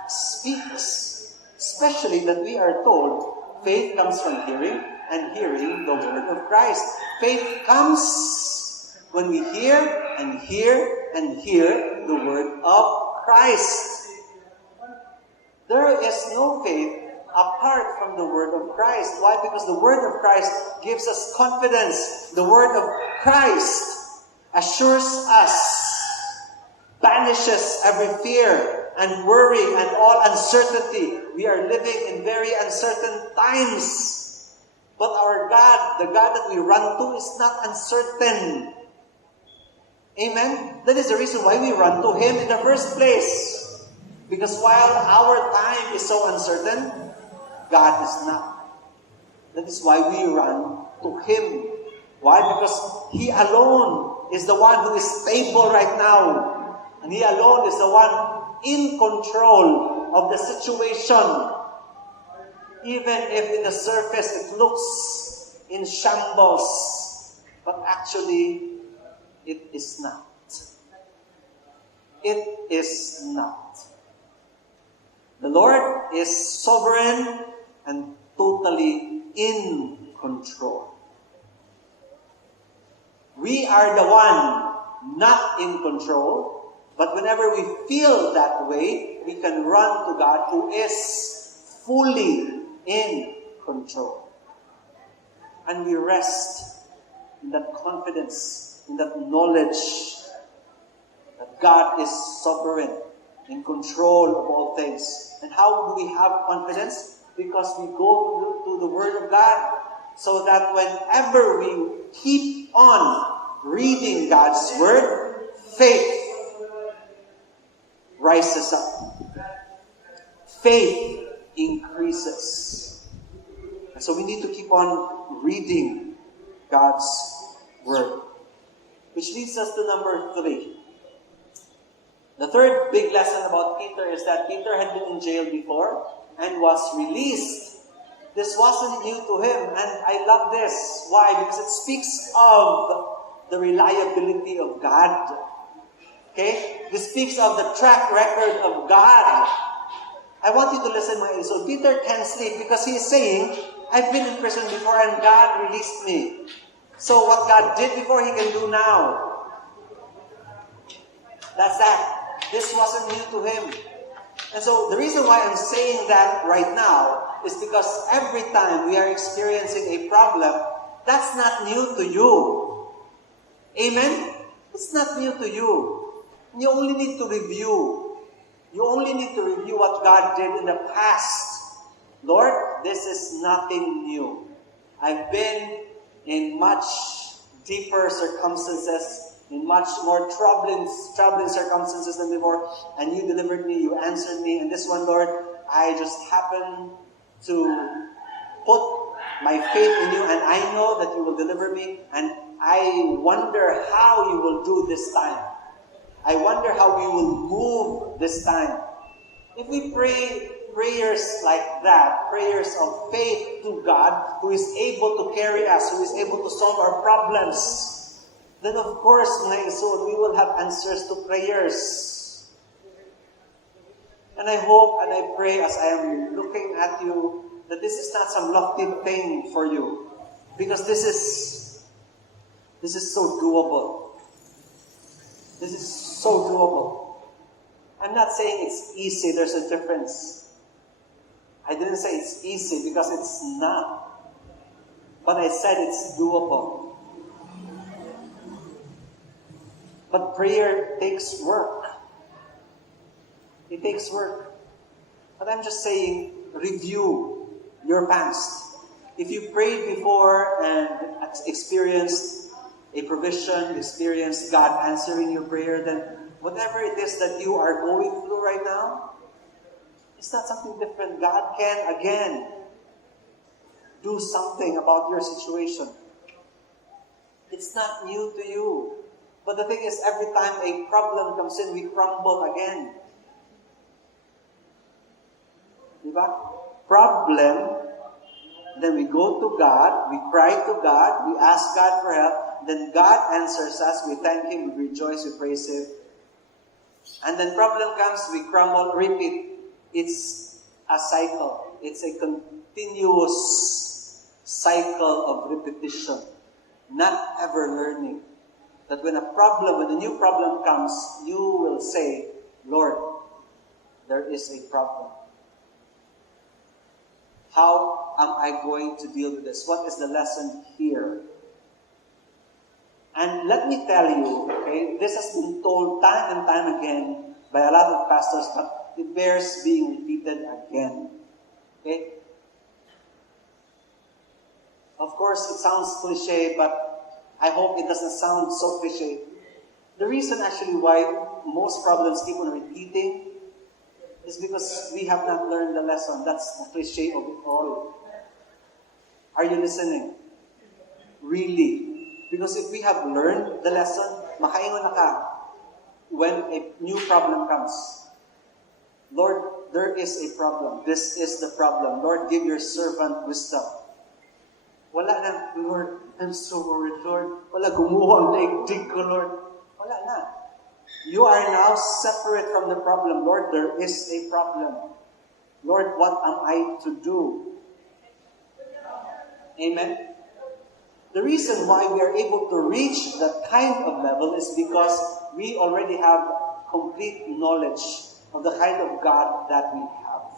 speaks. Especially that we are told, faith comes from hearing, and hearing the Word of Christ. Faith comes when we hear and hear and hear the Word of Christ. There is no faith apart from the Word of Christ. Why? Because the Word of Christ gives us confidence. The Word of Christ assures us, banishes every fear and worry and all uncertainty. We are living in very uncertain times. But our God, the God that we run to, is not uncertain. Amen? That is the reason why we run to Him in the first place. Because while our time is so uncertain, God is not. That is why we run to Him. Why? Because He alone is the one who is stable right now. And He alone is the one in control of the situation. Even if in the surface it looks in shambles. But actually, it is not. It is not. The Lord is sovereign and totally in control. We are the one not in control, but whenever we feel that way, we can run to God who is fully in control. And we rest in that confidence, in that knowledge that God is sovereign, in control of all things. And how do we have confidence? Because we go to the Word of God, so that whenever we keep on reading God's Word, faith rises up. Faith increases. And so we need to keep on reading God's Word. Which leads us to number 3. The third big lesson about Peter is that Peter had been in jail before and was released. This wasn't new to him, and I love this. Why? Because it speaks of the reliability of God. Okay? This speaks of the track record of God. I want you to listen, my so Peter can sleep because he is saying, I've been in prison before and God released me. So what God did before, He can do now. That's that. This wasn't new to him. And so the reason why I'm saying that right now is because every time we are experiencing a problem, that's not new to you. Amen? It's not new to you. You only need to review. You only need to review what God did in the past. Lord, this is nothing new. I've been in much deeper circumstances, in much more troubling circumstances than before, and you delivered me, you answered me, and this one, Lord, I just happen to put my faith in you, and I know that you will deliver me, and I wonder how you will do this time. I wonder how we will move this time. If we pray prayers like that, prayers of faith to God, who is able to carry us, who is able to solve our problems, then of course, my soul, we will have answers to prayers. And I hope and I pray as I am looking at you, that this is not some lofty thing for you. Because this is so doable. This is so doable. I'm not saying it's easy. There's a difference. I didn't say it's easy because it's not. But I said it's doable. But prayer takes work. It takes work. But I'm just saying, review your past. If you prayed before and experienced a provision, experienced God answering your prayer, then whatever it is that you are going through right now, it's not something different. God can, again, do something about your situation. It's not new to you. But the thing is, every time a problem comes in, we crumble again. Diba? Problem, then we go to God, we cry to God, we ask God for help, then God answers us, we thank Him, we rejoice, we praise Him. And then problem comes, we crumble, repeat. It's a cycle. It's a continuous cycle of repetition. Not ever learning. That when a new problem comes, you will say, Lord, there is a problem. How am I going to deal with this? What is the lesson here? And let me tell you, okay, this has been told time and time again by a lot of pastors, but it bears being repeated again. Okay? Of course, it sounds cliche, but I hope it doesn't sound so cliche. The reason actually why most problems keep on repeating is because we have not learned the lesson. That's the cliche of it all. Are you listening? Really? Because if we have learned the lesson, makaingon na ka when a new problem comes. Lord, there is a problem. This is the problem. Lord, give your servant wisdom. Wala na, Lord, I'm so worried, Lord. Wala, gumuho ang daigdig ko, Lord. Wala na. You are now separate from the problem. Lord, there is a problem. Lord, what am I to do? Amen? The reason why we are able to reach that kind of level is because we already have complete knowledge of the kind of God that we have.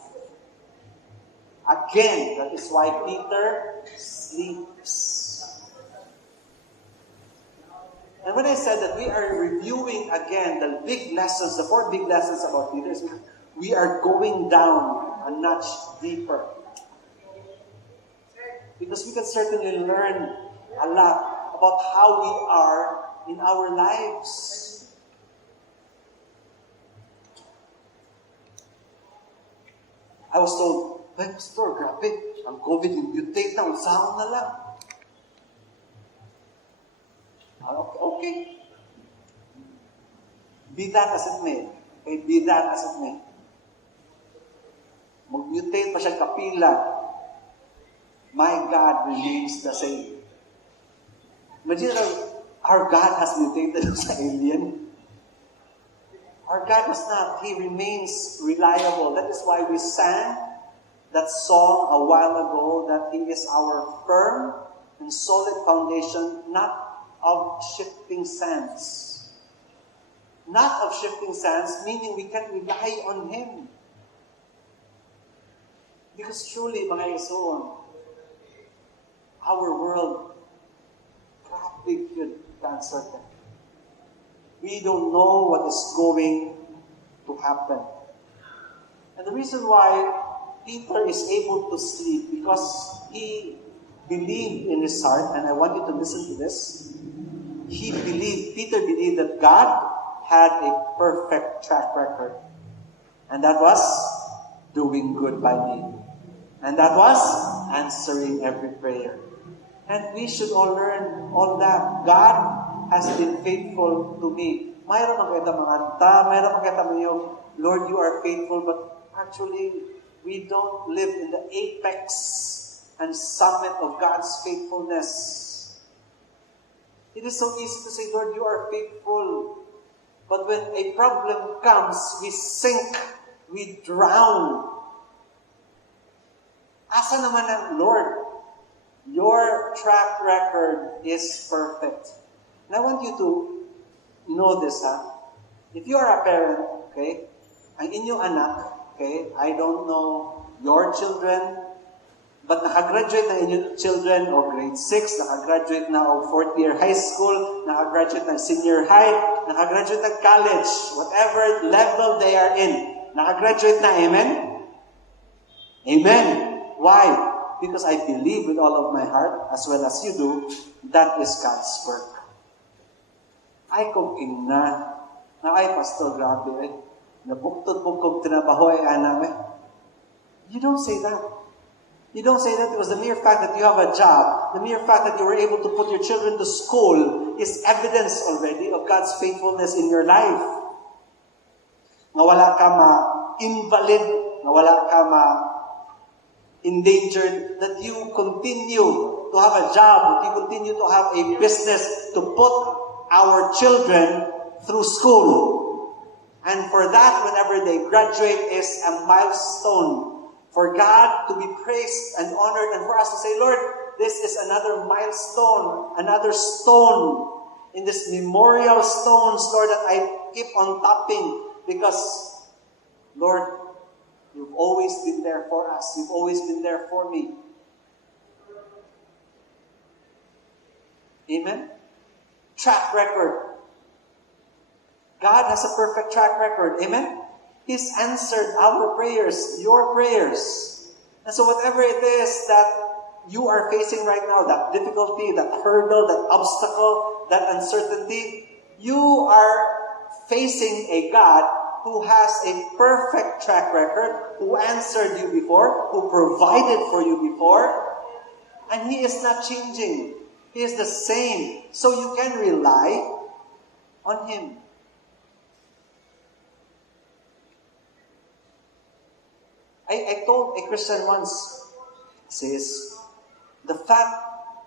Again, that is why Peter sleeps. And when I said that we are reviewing again the big lessons, the 4 big lessons about Peter, we are going down a notch deeper. Because we can certainly learn a lot about how we are in our lives. I was told Ay, Pastor, grabe. Ang COVID mutate na, usahaw na lang. Okay. Be that as it may. Okay, be that as it may. Mag-mutate pa siya kapila. My God remains the same. Imagine our God has mutated sa alien. Our God does not. He remains reliable. That is why we sang that song a while ago, that He is our firm and solid foundation, not of shifting sands. Not of shifting sands, meaning we can rely on Him. Because truly, mga Isuon, our world, grabe good uncertain. We don't know what is going to happen. And the reason why Peter is able to sleep, because he believed in his heart, and I want you to listen to this. Peter believed that God had a perfect track record. And that was doing good by me. And that was answering every prayer. And we should all learn all that. God has been faithful to me. Mayroon makita mga anta, mayroon makita mo yung, Lord, you are faithful, but actually, we don't live in the apex and summit of God's faithfulness. It is so easy to say, Lord, you are faithful. But when a problem comes, we sink, we drown. Asa naman ang Lord? Your track record is perfect. And I want you to know this, ha? If you are a parent, okay, ang inyong anak, okay, I don't know your children, but nakagraduate na inyong children o grade 6, nakagraduate na o 4th year high school, nakagraduate na senior high, nakagraduate na college, whatever level they are in, nakagraduate na, amen? Amen. Why? Because I believe with all of my heart, as well as you do, that is God's work. Ay kong ina, na ay pastor, grabe eh, nabuktod po kong tinabaho ay anak eh. You don't say that. You don't say that because the mere fact that you have a job, the mere fact that you were able to put your children to school is evidence already of God's faithfulness in your life. Nga wala ka ma-invalid, nga wala ka endangered, that you continue to have a job, that you continue to have a business to put our children through school. And for that, whenever they graduate, is a milestone for God to be praised and honored, and for us to say, Lord, this is another milestone, another stone in this memorial stones, Lord, that I keep on topping, because, Lord, You've always been there for us. You've always been there for me. Amen? Track record. God has a perfect track record. Amen? He's answered our prayers, your prayers. And so whatever it is that you are facing right now, that difficulty, that hurdle, that obstacle, that uncertainty, you are facing a God who has a perfect track record, who answered you before, who provided for you before, and He is not changing. He is the same. So you can rely on Him. I told a Christian once, says,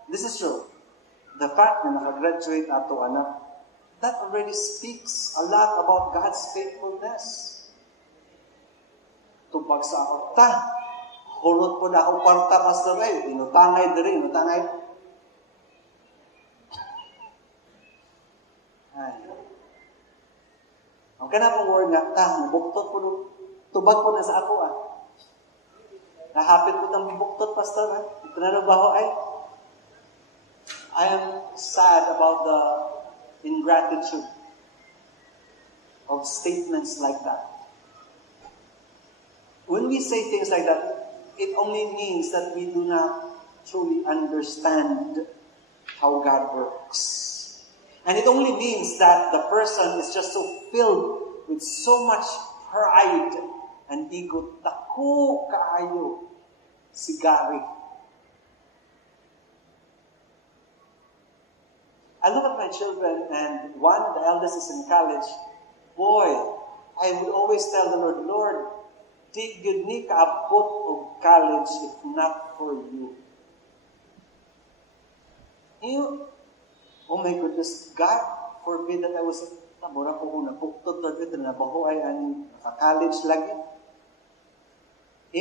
this is true, the fact na nakagraduate ato anak, that already speaks a lot about God's faithfulness. Tubag sa ako, hulot po na ako kwarta, Pastor Ray, inutangay diri, inutangay. Ay. Ang kanapong word nga, nabuktot po, tubag po na sa ako, Nahapit po ng buktot, Pastor, ito na nabaho ay. I am sad about the ingratitude of statements like that. When we say things like that, it only means that we do not truly understand how God works. And it only means that the person is just so filled with so much pride and ego. Dako kaayo. Si Gary. I look at my children, and one, the eldest, is in college. Boy, I would always tell the Lord, Lord, di gyud ni kaabot og college if not for you. You, oh my goodness, God forbid that I was mura ko una buktot na dito na baho ay ang college lagi.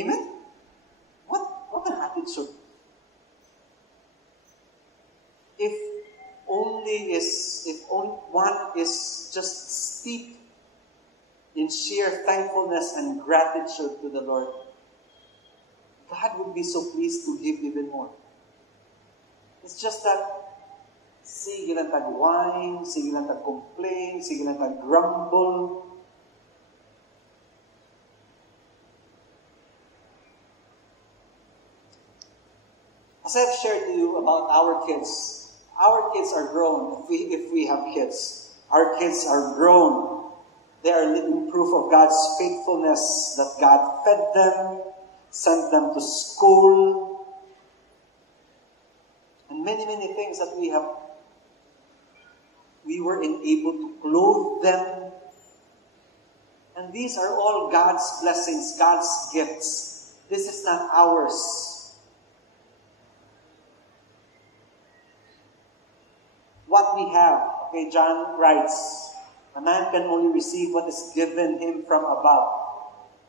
Amen? What an attitude. If one is just steeped in sheer thankfulness and gratitude to the Lord, God would be so pleased to give even more. It's just that, sige lang tag-whine, sige lang tag-complain, sige lang tag-grumble. As I've shared to you about our kids are grown. If we have kids, our kids are grown. They are living proof of God's faithfulness, that God fed them, sent them to school, and many, many things that we were able to clothe them. And these are all God's blessings, God's gifts. This is not ours. What we have, okay, John writes, a man can only receive what is given him from above.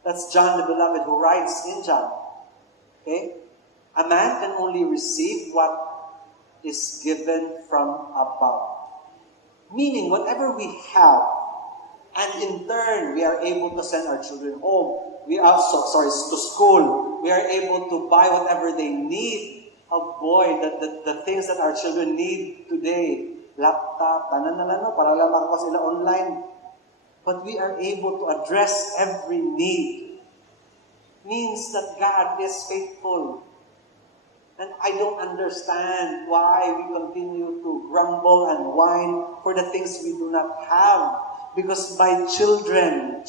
That's John the Beloved who writes in John. Okay? A man can only receive what is given from above. Meaning, whatever we have, and in turn, we are able to send our children home. To school. We are able to buy whatever they need. Oh boy, the things that our children need today. Laptop, para lang makakuha sila online. But we are able to address every need. Means that God is faithful. And I don't understand why we continue to grumble and whine for the things we do not have. Because by children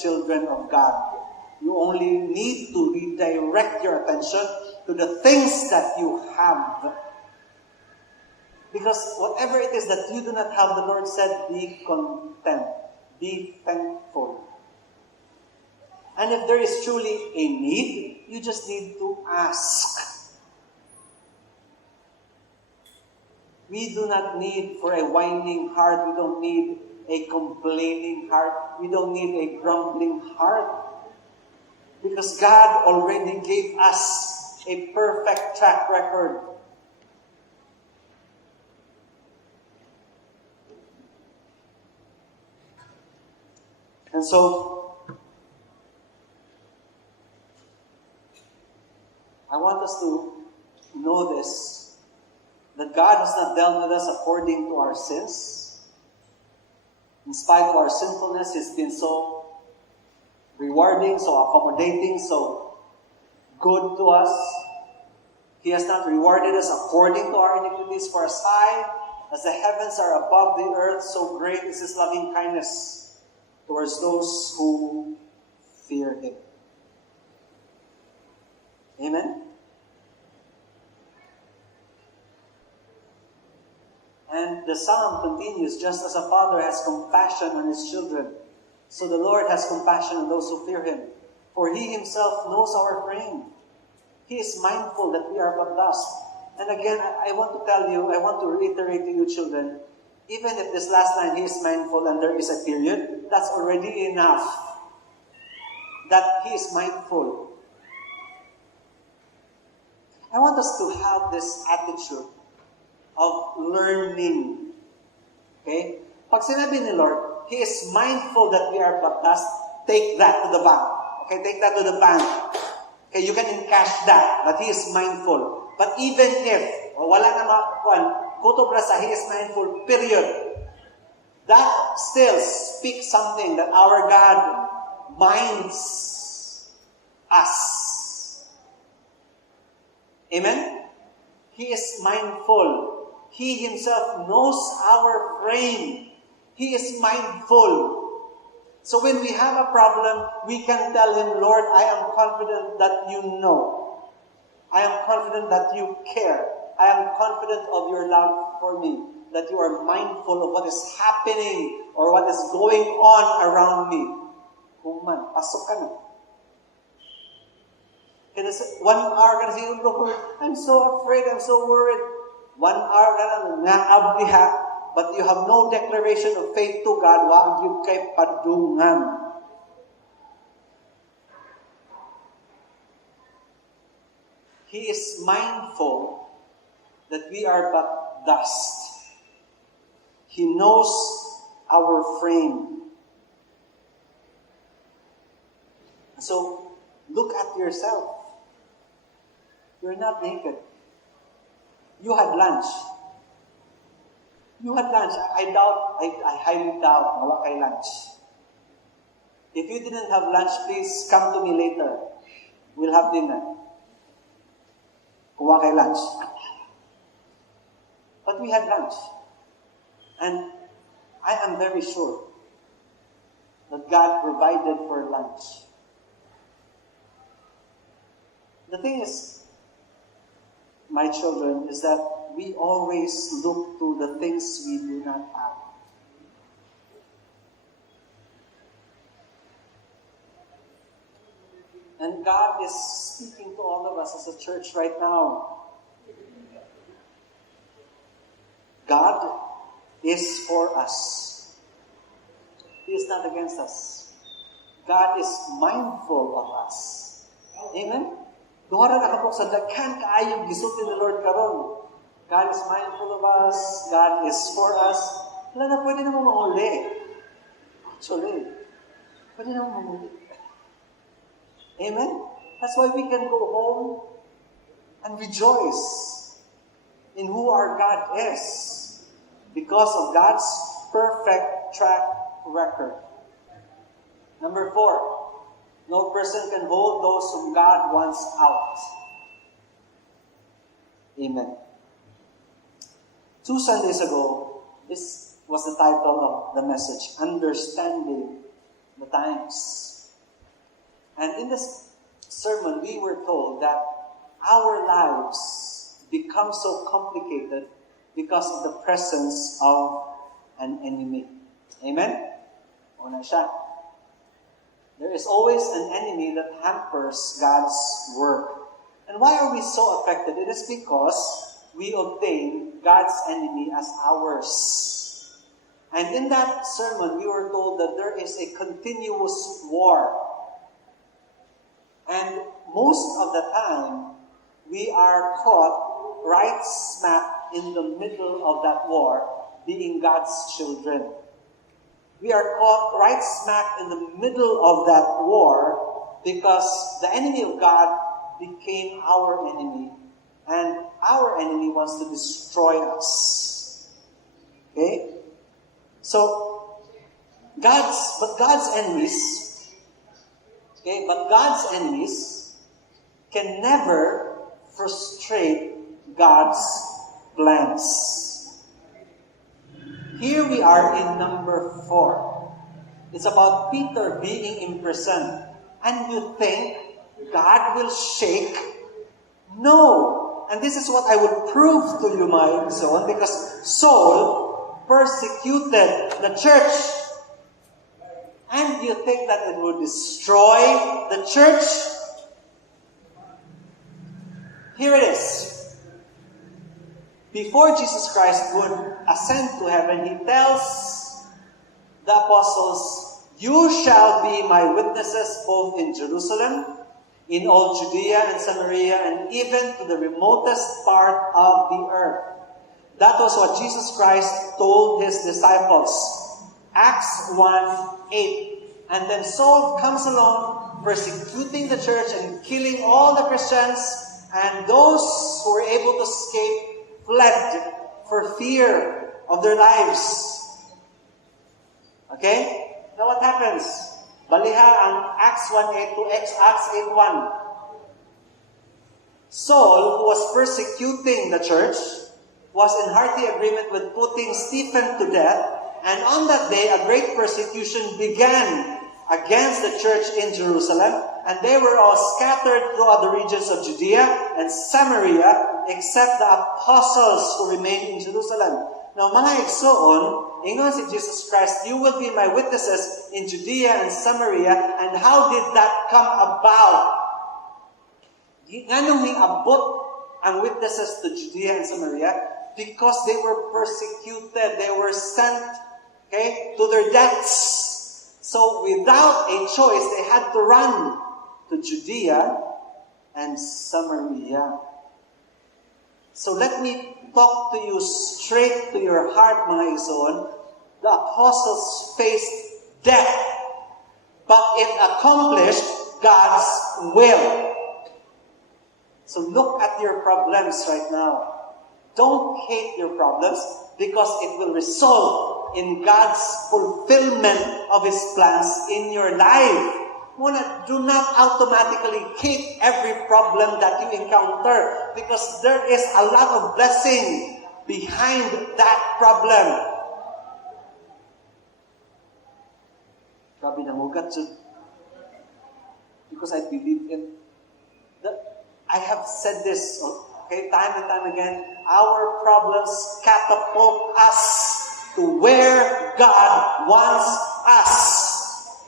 of God, you only need to redirect your attention to the things that you have. Because whatever it is that you do not have, the Lord said, be content, be thankful. And if there is truly a need, you just need to ask. We do not need for a whining heart. We don't need a complaining heart. We don't need a grumbling heart. Because God already gave us a perfect track record. And so, I want us to know this, that God has not dealt with us according to our sins. In spite of our sinfulness, He's been so rewarding, so accommodating, so good to us. He has not rewarded us according to our iniquities, for as high as the heavens are above the earth, so great is His loving kindness towards those who fear Him. Amen? And the psalm continues, just as a father has compassion on his children, so the Lord has compassion on those who fear Him. For He Himself knows our frame. He is mindful that we are but dust. And again, I want to tell you, I want to reiterate to you children, even if this last line, He is mindful and there is a period, that's already enough. That He is mindful. I want us to have this attitude of learning. Okay? Pag sinabi ni Lord, He is mindful that we are but dust, take that to the bank. Okay, take that to the bank. Okay, you can encash that, but He is mindful. But even if, wala na makuan, kutob na sa He is mindful, period. That still speaks something that our God minds us. Amen? He is mindful. He Himself knows our frame. He is mindful. So when we have a problem, we can tell Him, Lord, I am confident that You know. I am confident that you care. I am confident of your love for me, that you are mindful of what is happening or what is going on around me. Kung man, pasok ka na. Kaya 1 hour ka na siya, Lord, I'm so afraid, I'm so worried. 1 hour ka na, naabdiha, but you have no declaration of faith to God, wag yung kay padungan. He is mindful that we are but dust. He knows our frame. So, look at yourself. You're not naked. You had lunch. You had lunch. I highly doubt na kay lunch. If you didn't have lunch, please come to me later. We'll have dinner. Kuha kay lunch. But we had lunch. And I am very sure that God provided for lunch. The thing is, my children, is that we always look to the things we do not have. And God is speaking to all of us as a church right now. God is for us. He is not against us. God is mindful of us. Amen? Duhara na kapok sa daghan kaayong gisulti ni Lord karon. God is mindful of us. God is for us. Wala na pwede naman mahuli. Actually, pwede naman mahuli. Amen? That's why we can go home and rejoice in who our God is because of God's perfect track record. Number 4, no person can hold those whom God wants out. Amen. 2 Sundays ago, this was the title of the message, Understanding the Times. And in this sermon, we were told that our lives become so complicated because of the presence of an enemy. Amen? Una siya. There is always an enemy that hampers God's work. And why are we so affected? It is because we obtain God's enemy as ours. And in that sermon, we were told that there is a continuous war. And most of the time, we are caught right smack in the middle of that war, being God's children. We are caught right smack in the middle of that war because the enemy of God became our enemy. And our enemy wants to destroy us. Okay? So, God's enemies can never frustrate God's plans. Here we are in number 4. It's about Peter being imprisoned. And you think God will shake? No. And this is what I will prove to you, my son, because Saul persecuted the church. And you think that it will destroy the church? Here it is. Before Jesus Christ would ascend to heaven, He tells the apostles, "You shall be my witnesses both in Jerusalem, in all Judea and Samaria, and even to the remotest part of the earth." That was what Jesus Christ told His disciples. Acts 1:8. And then Saul comes along, persecuting the church and killing all the Christians, and those who were able to escape fled for fear of their lives. Okay? Now what happens? Baliha ang Acts 1:8 to Acts 8:1. Saul, who was persecuting the church, was in hearty agreement with putting Stephen to death. And on that day, a great persecution began against the church in Jerusalem. and they were all scattered throughout the regions of Judea and Samaria, except the apostles who remained in Jerusalem. Now, mga igsoon, ingon si Jesus Christ, you will be my witnesses in Judea and Samaria. And how did that come about? Nganong niabot ang witnesses to Judea and Samaria? Because they were persecuted. They were sent, to their deaths. So without a choice, they had to run to Judea and Samaria. So let me talk to you straight to your heart, mga igsoon. The apostles faced death, but it accomplished God's will. So look at your problems right now. Don't hate your problems because it will result in God's fulfillment of His plans in your life. Do not automatically hate every problem that you encounter because there is a lot of blessing behind that problem. Grabe namugat yun. Because I believe in I have said this, time and time again, our problems catapult us to where God wants us.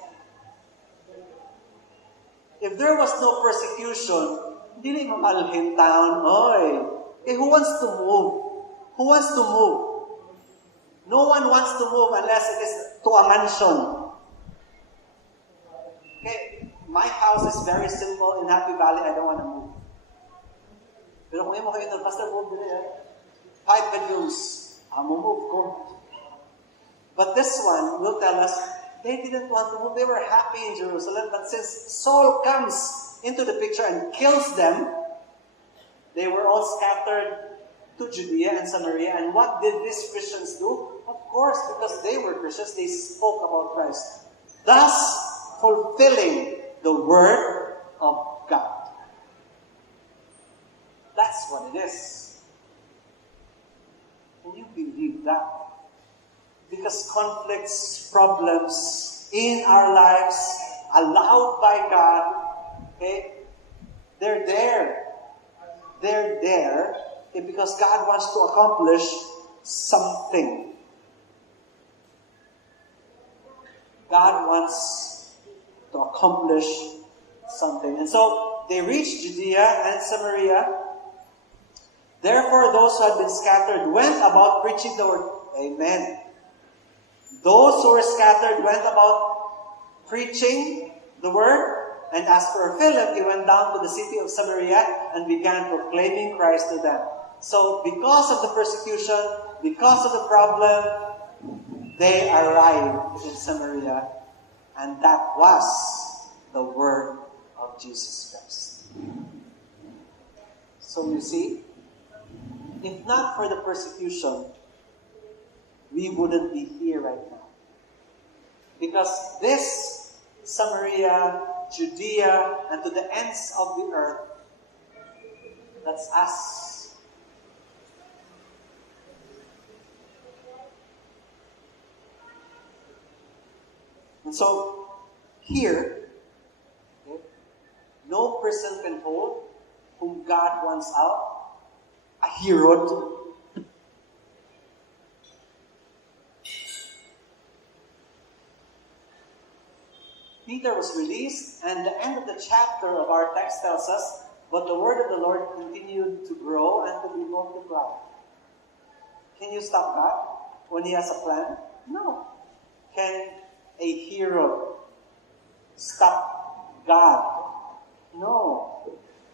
If there was no persecution, hindi mo malhin town, who wants to move? Who wants to move? No one wants to move unless it is to a mansion. My house is very simple in Happy Valley. I don't want to move. Pero kung kayo ito, Pastor, move din 5 bedrooms. Move ko. But this one will tell us, they didn't want to move. They were happy in Jerusalem. But since Saul comes into the picture and kills them, they were all scattered to Judea and Samaria. And what did these Christians do? Of course, because they were Christians, they spoke about Christ. Thus, fulfilling the word of God. That's what it is. Can you believe that? Because conflicts, problems in our lives, allowed by God, they're there. They're there because God wants to accomplish something. God wants to accomplish something. And so, they reached Judea and Samaria. Therefore, those who had been scattered went about preaching the word. Amen. Those who were scattered went about preaching the word. And as for Philip, he went down to the city of Samaria and began proclaiming Christ to them. So, because of the persecution, because of the problem, they arrived in Samaria. And that was the word of Jesus Christ. So you see, if not for the persecution, we wouldn't be here right now. Because this Samaria, Judea, and to the ends of the earth, that's us. And so, here, no person can hold whom God wants out. A hero. Peter was released, and the end of the chapter of our text tells us, but the word of the Lord continued to grow and to be multiplied. Can you stop God when He has a plan? No. Can a hero stop God? No.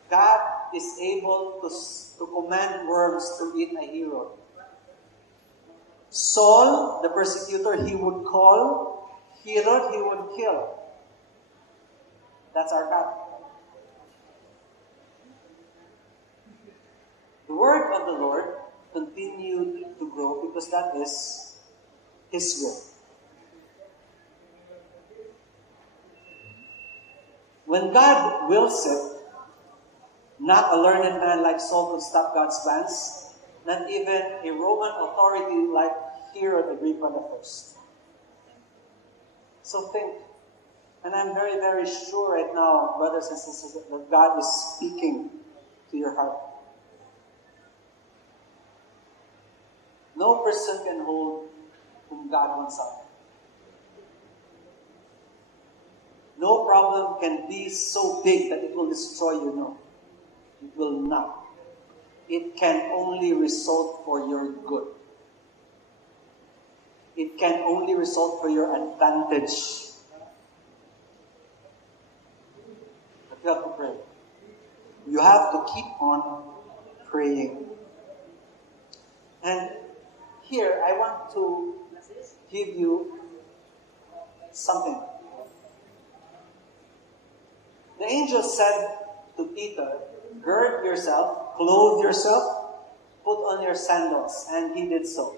God is able to command worms to eat a hero. Saul, the persecutor, he would call. Herod, he would kill. That's our God. The word of the Lord continued to grow because that is His will. When God wills it, not a learned man like Saul could stop God's plans, not even a Roman authority like Herod Agrippa I. So think, And I'm very, very sure right now, brothers and sisters, that God is speaking to your heart. No person can hold whom God wants out. No problem can be so big that it will destroy you. No, it will not. It can only result for your good. It can only result for your advantage. But you have to pray. You have to keep on praying. And here, I want to give you something. The angel said to Peter, gird yourself, clothe yourself, put on your sandals. And he did so.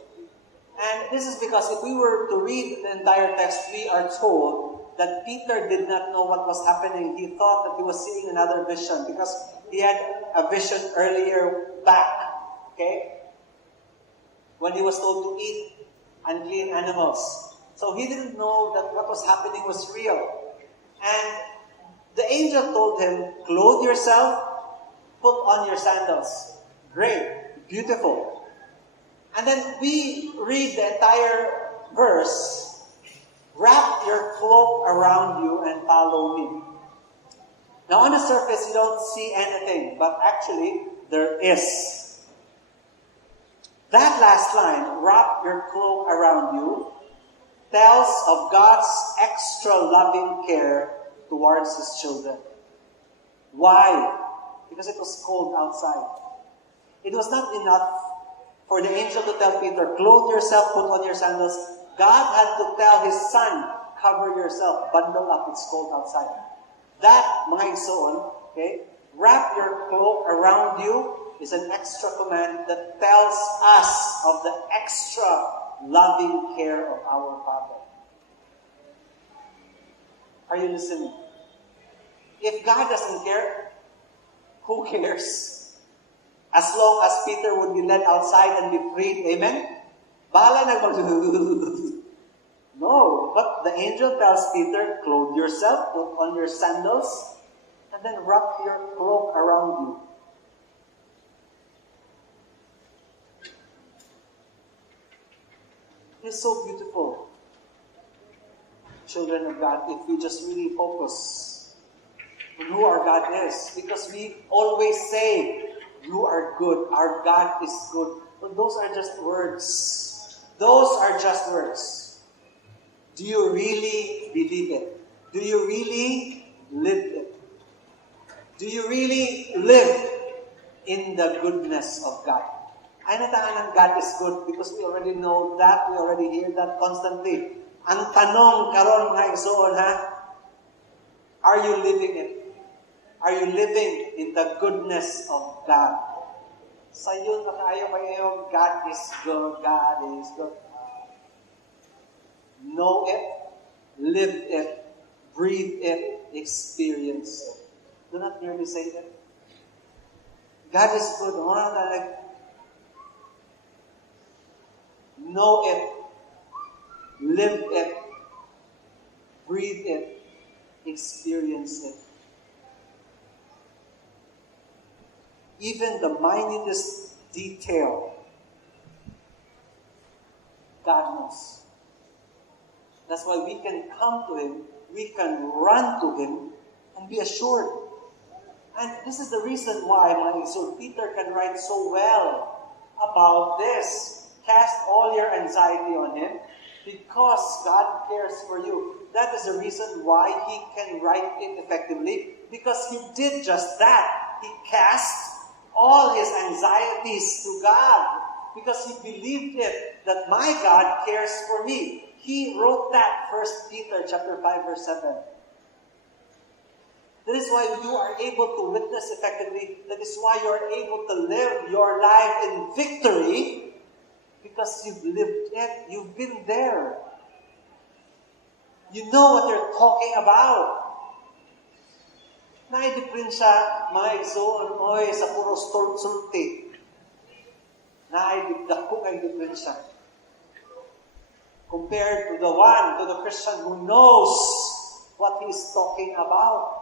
And this is because if we were to read the entire text, we are told that Peter did not know what was happening. He thought that he was seeing another vision because he had a vision earlier back. Okay? When he was told to eat unclean animals. So he didn't know that what was happening was real. And the angel told him, clothe yourself, put on your sandals. Great, beautiful. And then we read the entire verse, wrap your cloak around you and follow me. Now on the surface you don't see anything, but actually there is. That last line, wrap your cloak around you, tells of God's extra loving care towards His children. Why? Because it was cold outside. It was not enough for the angel to tell Peter, clothe yourself, put on your sandals. God had to tell His son, cover yourself, bundle up, it's cold outside. That, mga igsoon, okay, wrap your cloak around you is an extra command that tells us of the extra loving care of our Father. Are you listening? If God doesn't care, who cares? As long as Peter would be led outside and be freed, amen? Bahala na No, but the angel tells Peter, clothe yourself, put on your sandals, and then wrap your cloak around you. It's so beautiful, children of God, if we just really focus on who our God is. Because we always say, you are good, our God is good. But those are just words. Those are just words. Do you really believe it? Do you really live it? Do you really live in the goodness of God? Ay natangan ng God is good because we already know that, we already hear that constantly. Ang tanong karon mga igsoon, ha? Are you living it? Are you living in the goodness of God? Sa iyo na tayo kayo, God is good, God is good. Know it, live it, breathe it, experience it. Do not merely say it. God is good. Know it, live it, breathe it, experience it. Even the minutest detail, God knows. That's why we can come to Him, we can run to Him, and be assured. And this is the reason why so Peter can write so well about this. Cast all your anxiety on Him because God cares for you. That is the reason why he can write it effectively, because he did just that. He cast all his anxieties to God because he believed it, that my God cares for me. He wrote that, 1 Peter chapter 5, verse 7. That is why you are able to witness effectively. That is why you are able to live your life in victory, because you've lived it. You've been there. You know what you're talking about. Naidipin siya, mga igsoon, oy, sa puro sulti. Naidipdak ko kay dipin siya. Compared to the Christian who knows what he's talking about.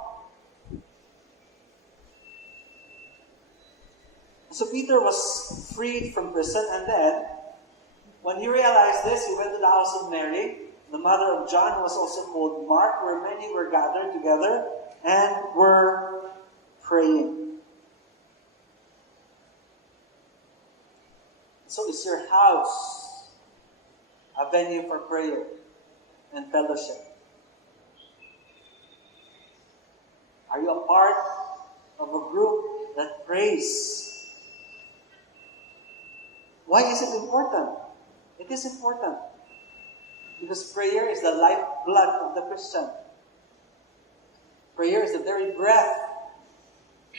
So Peter was freed from prison, and then, when he realized this, he went to the house of Mary, the mother of John, who was also called Mark, where many were gathered together and were praying. So is your house a venue for prayer and fellowship? Are you a part of a group that prays? Why is it important? It is important because prayer is the lifeblood of the Christian. Prayer is the very breath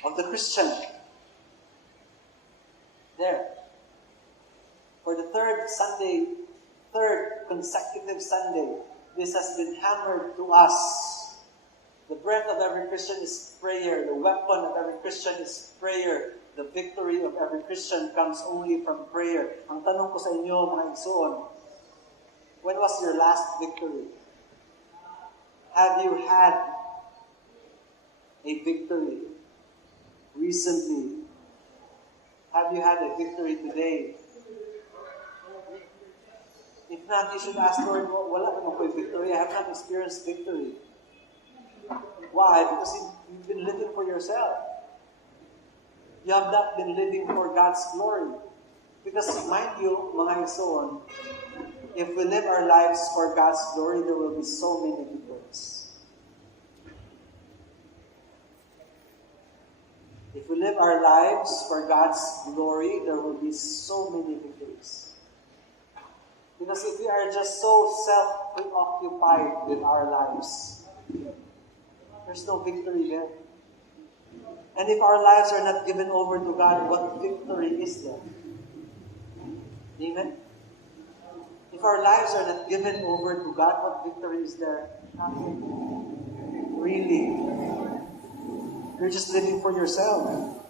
of the Christian. There. For the third consecutive Sunday, this has been hammered to us. The breath of every Christian is prayer. The weapon of every Christian is prayer. The victory of every Christian comes only from prayer. Ang tanong ko sa inyo, mga igsoon, when was your last victory? Have you had a victory recently? Have you had a victory today? If not, you should ask, Lord, wala naman ko victory. I have not experienced victory. Why? Because you've been living for yourself. You have not been living for God's glory. Because mind you, mga igsoon, if we live our lives for God's glory, there will be so many victories. If we live our lives for God's glory, there will be so many victories. Because if we are just so self-preoccupied with our lives, there's no victory there. And if our lives are not given over to God, what victory is there? Amen? If our lives are not given over to God, what victory is there? Nothing. Really. You're just living for yourself.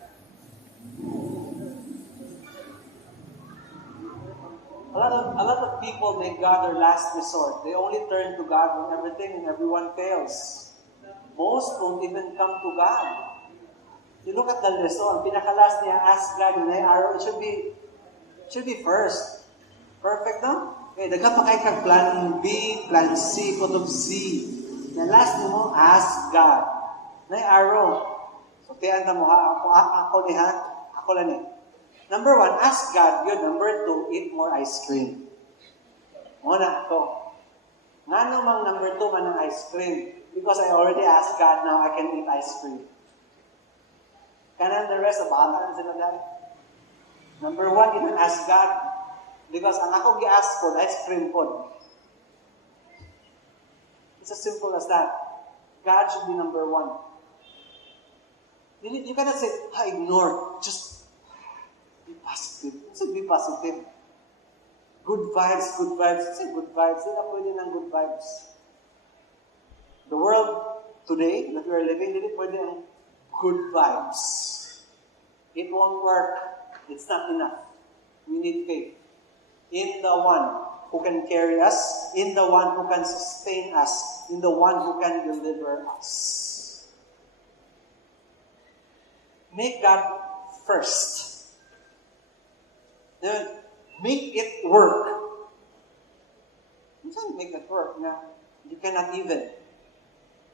A lot of people make God their last resort. They only turn to God when everything and everyone fails. Most don't even come to God. You look at the list, ang pinakalas niya, ask God, yung arrow, it should be first. Perfect, no? Okay, daga pa kayo kag plan B, plan C, kutob Z. Yung last mo, ask God. Na arrow. So, tiyan ka mo, ako lang eh. Number 1, ask God. Yun. Number 2, eat more ice cream. Muna, ito. Nga namang number 2 man ng ice cream. Because I already asked God, now I can eat ice cream. Kanan the rest of bata sila dahil. Number 1, you can ask God. Because ang ako gi-ask for, ice cream po. It's as simple as that. God should be number 1. You cannot say, ignore. Just be positive. Say, be positive. Good vibes. Say, good vibes. Hindi na pwede ng good vibes. The world today that we are living, hindi pwede ang good vibes. It won't work. It's not enough. We need faith in the one who can carry us, in the one who can sustain us, in the one who can deliver us. Make God first. Then make it work. You can't make it work now. You cannot even.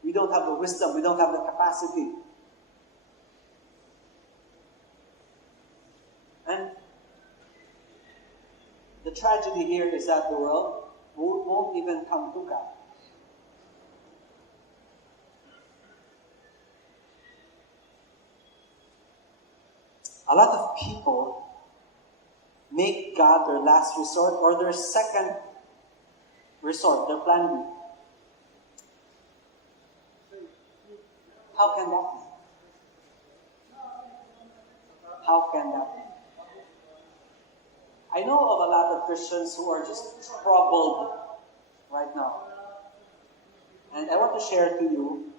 We don't have the wisdom. We don't have the capacity. And the tragedy here is that the world won't even come to God. A lot of people make God their last resort or their second resort, their plan B. How can that be? How can that be? I know of a lot of Christians who are just troubled right now. And I want to share to you,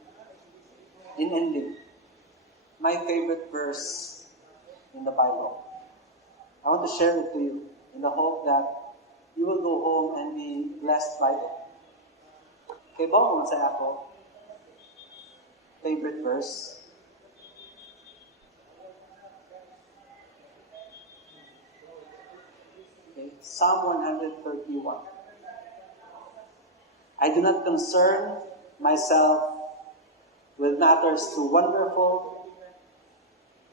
in ending, my favorite verse in the Bible. I want to share it to you in the hope that you will go home and be blessed by it. Kay ba mo sa ako? favorite verse. Okay, Psalm 131. I do not concern myself with matters too wonderful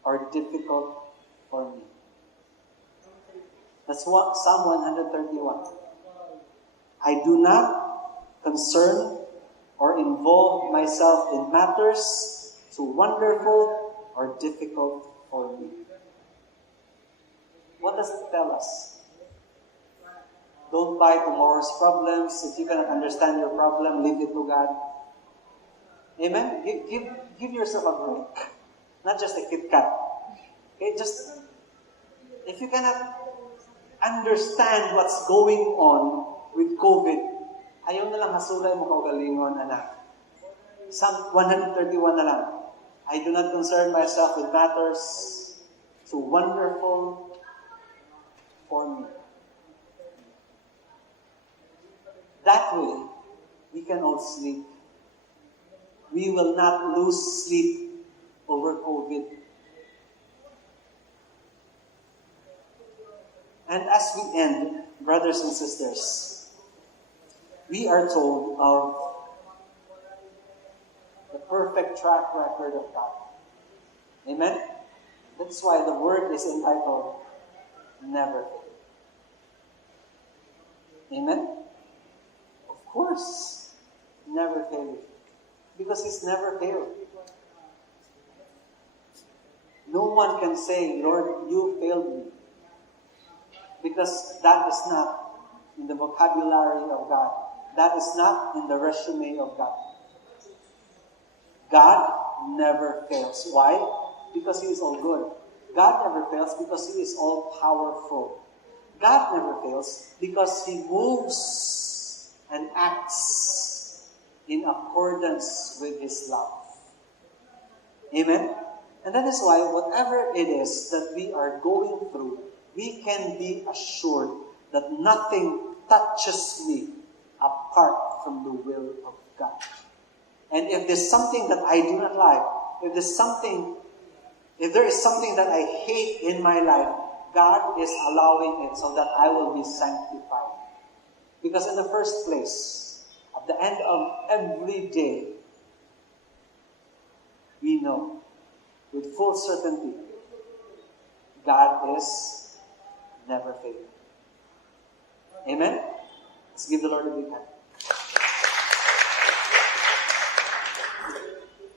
or difficult for me. That's what Psalm 131. I do not concern or involve myself in matters too wonderful or difficult for me. What does it tell us? Don't buy tomorrow's problems. If you cannot understand your problem, leave it to God. Amen? Give yourself a break. Not just a Kit Kat. Okay, just, if you cannot understand what's going on with COVID, ayaw na lang hasulay mo kaugalingon, anak. Psalm 131 na lang. I do not concern myself with matters too wonderful for me. That way, we can all sleep. We will not lose sleep over COVID. And as we end, brothers and sisters, we are told of the perfect track record of God. Amen? That's why the word is entitled, Never Fail. Amen? Of course, never fail. Because He's never failed. No one can say, Lord, you failed me. Because that is not in the vocabulary of God. That is not in the resume of God. God never fails. Why? Because He is all good. God never fails because He is all powerful. God never fails because He moves and acts in accordance with His love. Amen? And that is why whatever it is that we are going through, we can be assured that nothing touches me apart from the will of God. And if there's something that I do not like, if there is something that I hate in my life, God is allowing it so that I will be sanctified. Because in the first place, at the end of every day, we know with full certainty, God is never failing. Amen? Let's give the Lord a big hand.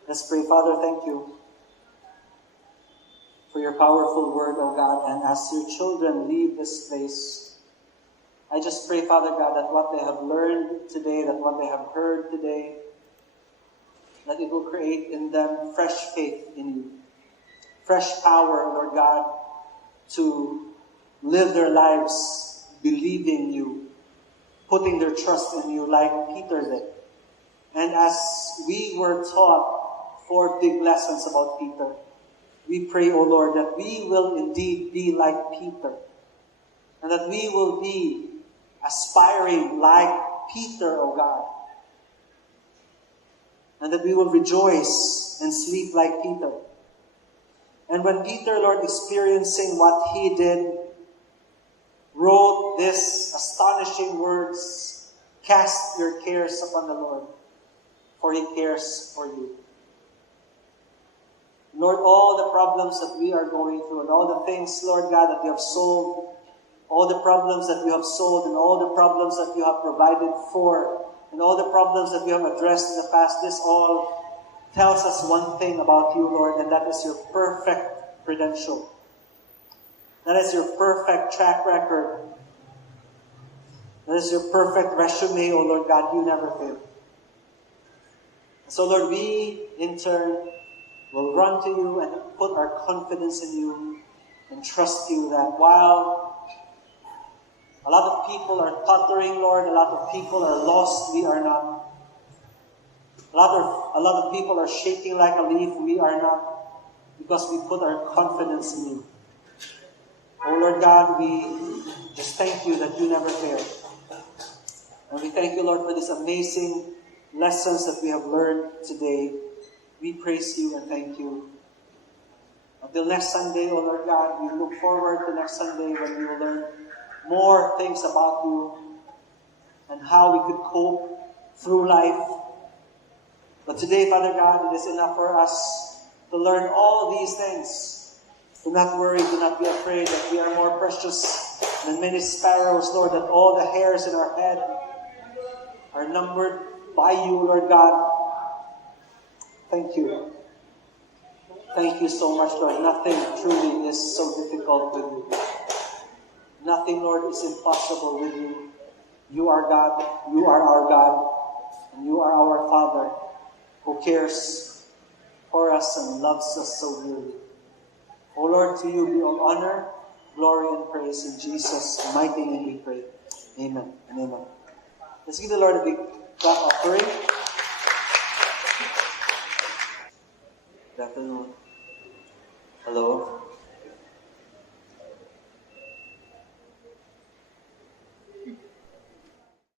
Let's pray. Father, thank you for your powerful word, O God. And as your children leave this place, I just pray, Father God, that what they have learned today, that what they have heard today, that it will create in them fresh faith in you. Fresh power, Lord God, to live their lives believing you, putting their trust in you like Peter did. And as we were taught 4 big lessons about Peter, we pray, O Lord, that we will indeed be like Peter, and that we will be aspiring like Peter, O God, and that we will rejoice and sleep like Peter. And when Peter, Lord, experiencing what he did, wrote these astonishing words, cast your cares upon the Lord, for He cares for you. Lord, all the problems that we are going through and all the things, Lord God, that you have solved, all the problems that you have solved and all the problems that you have provided for and all the problems that you have addressed in the past, this all tells us one thing about you, Lord, and that is your perfect credential. That is your perfect track record. That is your perfect resume, O Lord God. You never fail. So, Lord, we in turn will run to you and put our confidence in you and trust you that while a lot of people are tottering, Lord, a lot of people are lost, we are not. A lot of people are shaking like a leaf, we are not. Because we put our confidence in you. Oh Lord God, we just thank you that you never fail. And we thank you, Lord, for these amazing lessons that we have learned today. We praise you and thank you. Until next Sunday, O Lord God, we look forward to next Sunday when we will learn more things about you and how we could cope through life. But today, Father God, it is enough for us to learn all these things. Do not worry, do not be afraid that we are more precious than many sparrows, Lord, that all the hairs in our head are numbered by you, Lord God. Thank you. Thank you so much, Lord. Nothing truly is so difficult with you. Nothing, Lord, is impossible with you. You are God, you are our God, and you are our Father who cares for us and loves us so dearly. O Lord, to you be all honor, glory, and praise in Jesus' mighty name we pray. Amen and amen. Let's give the Lord a big clap offering. Good afternoon. Hello.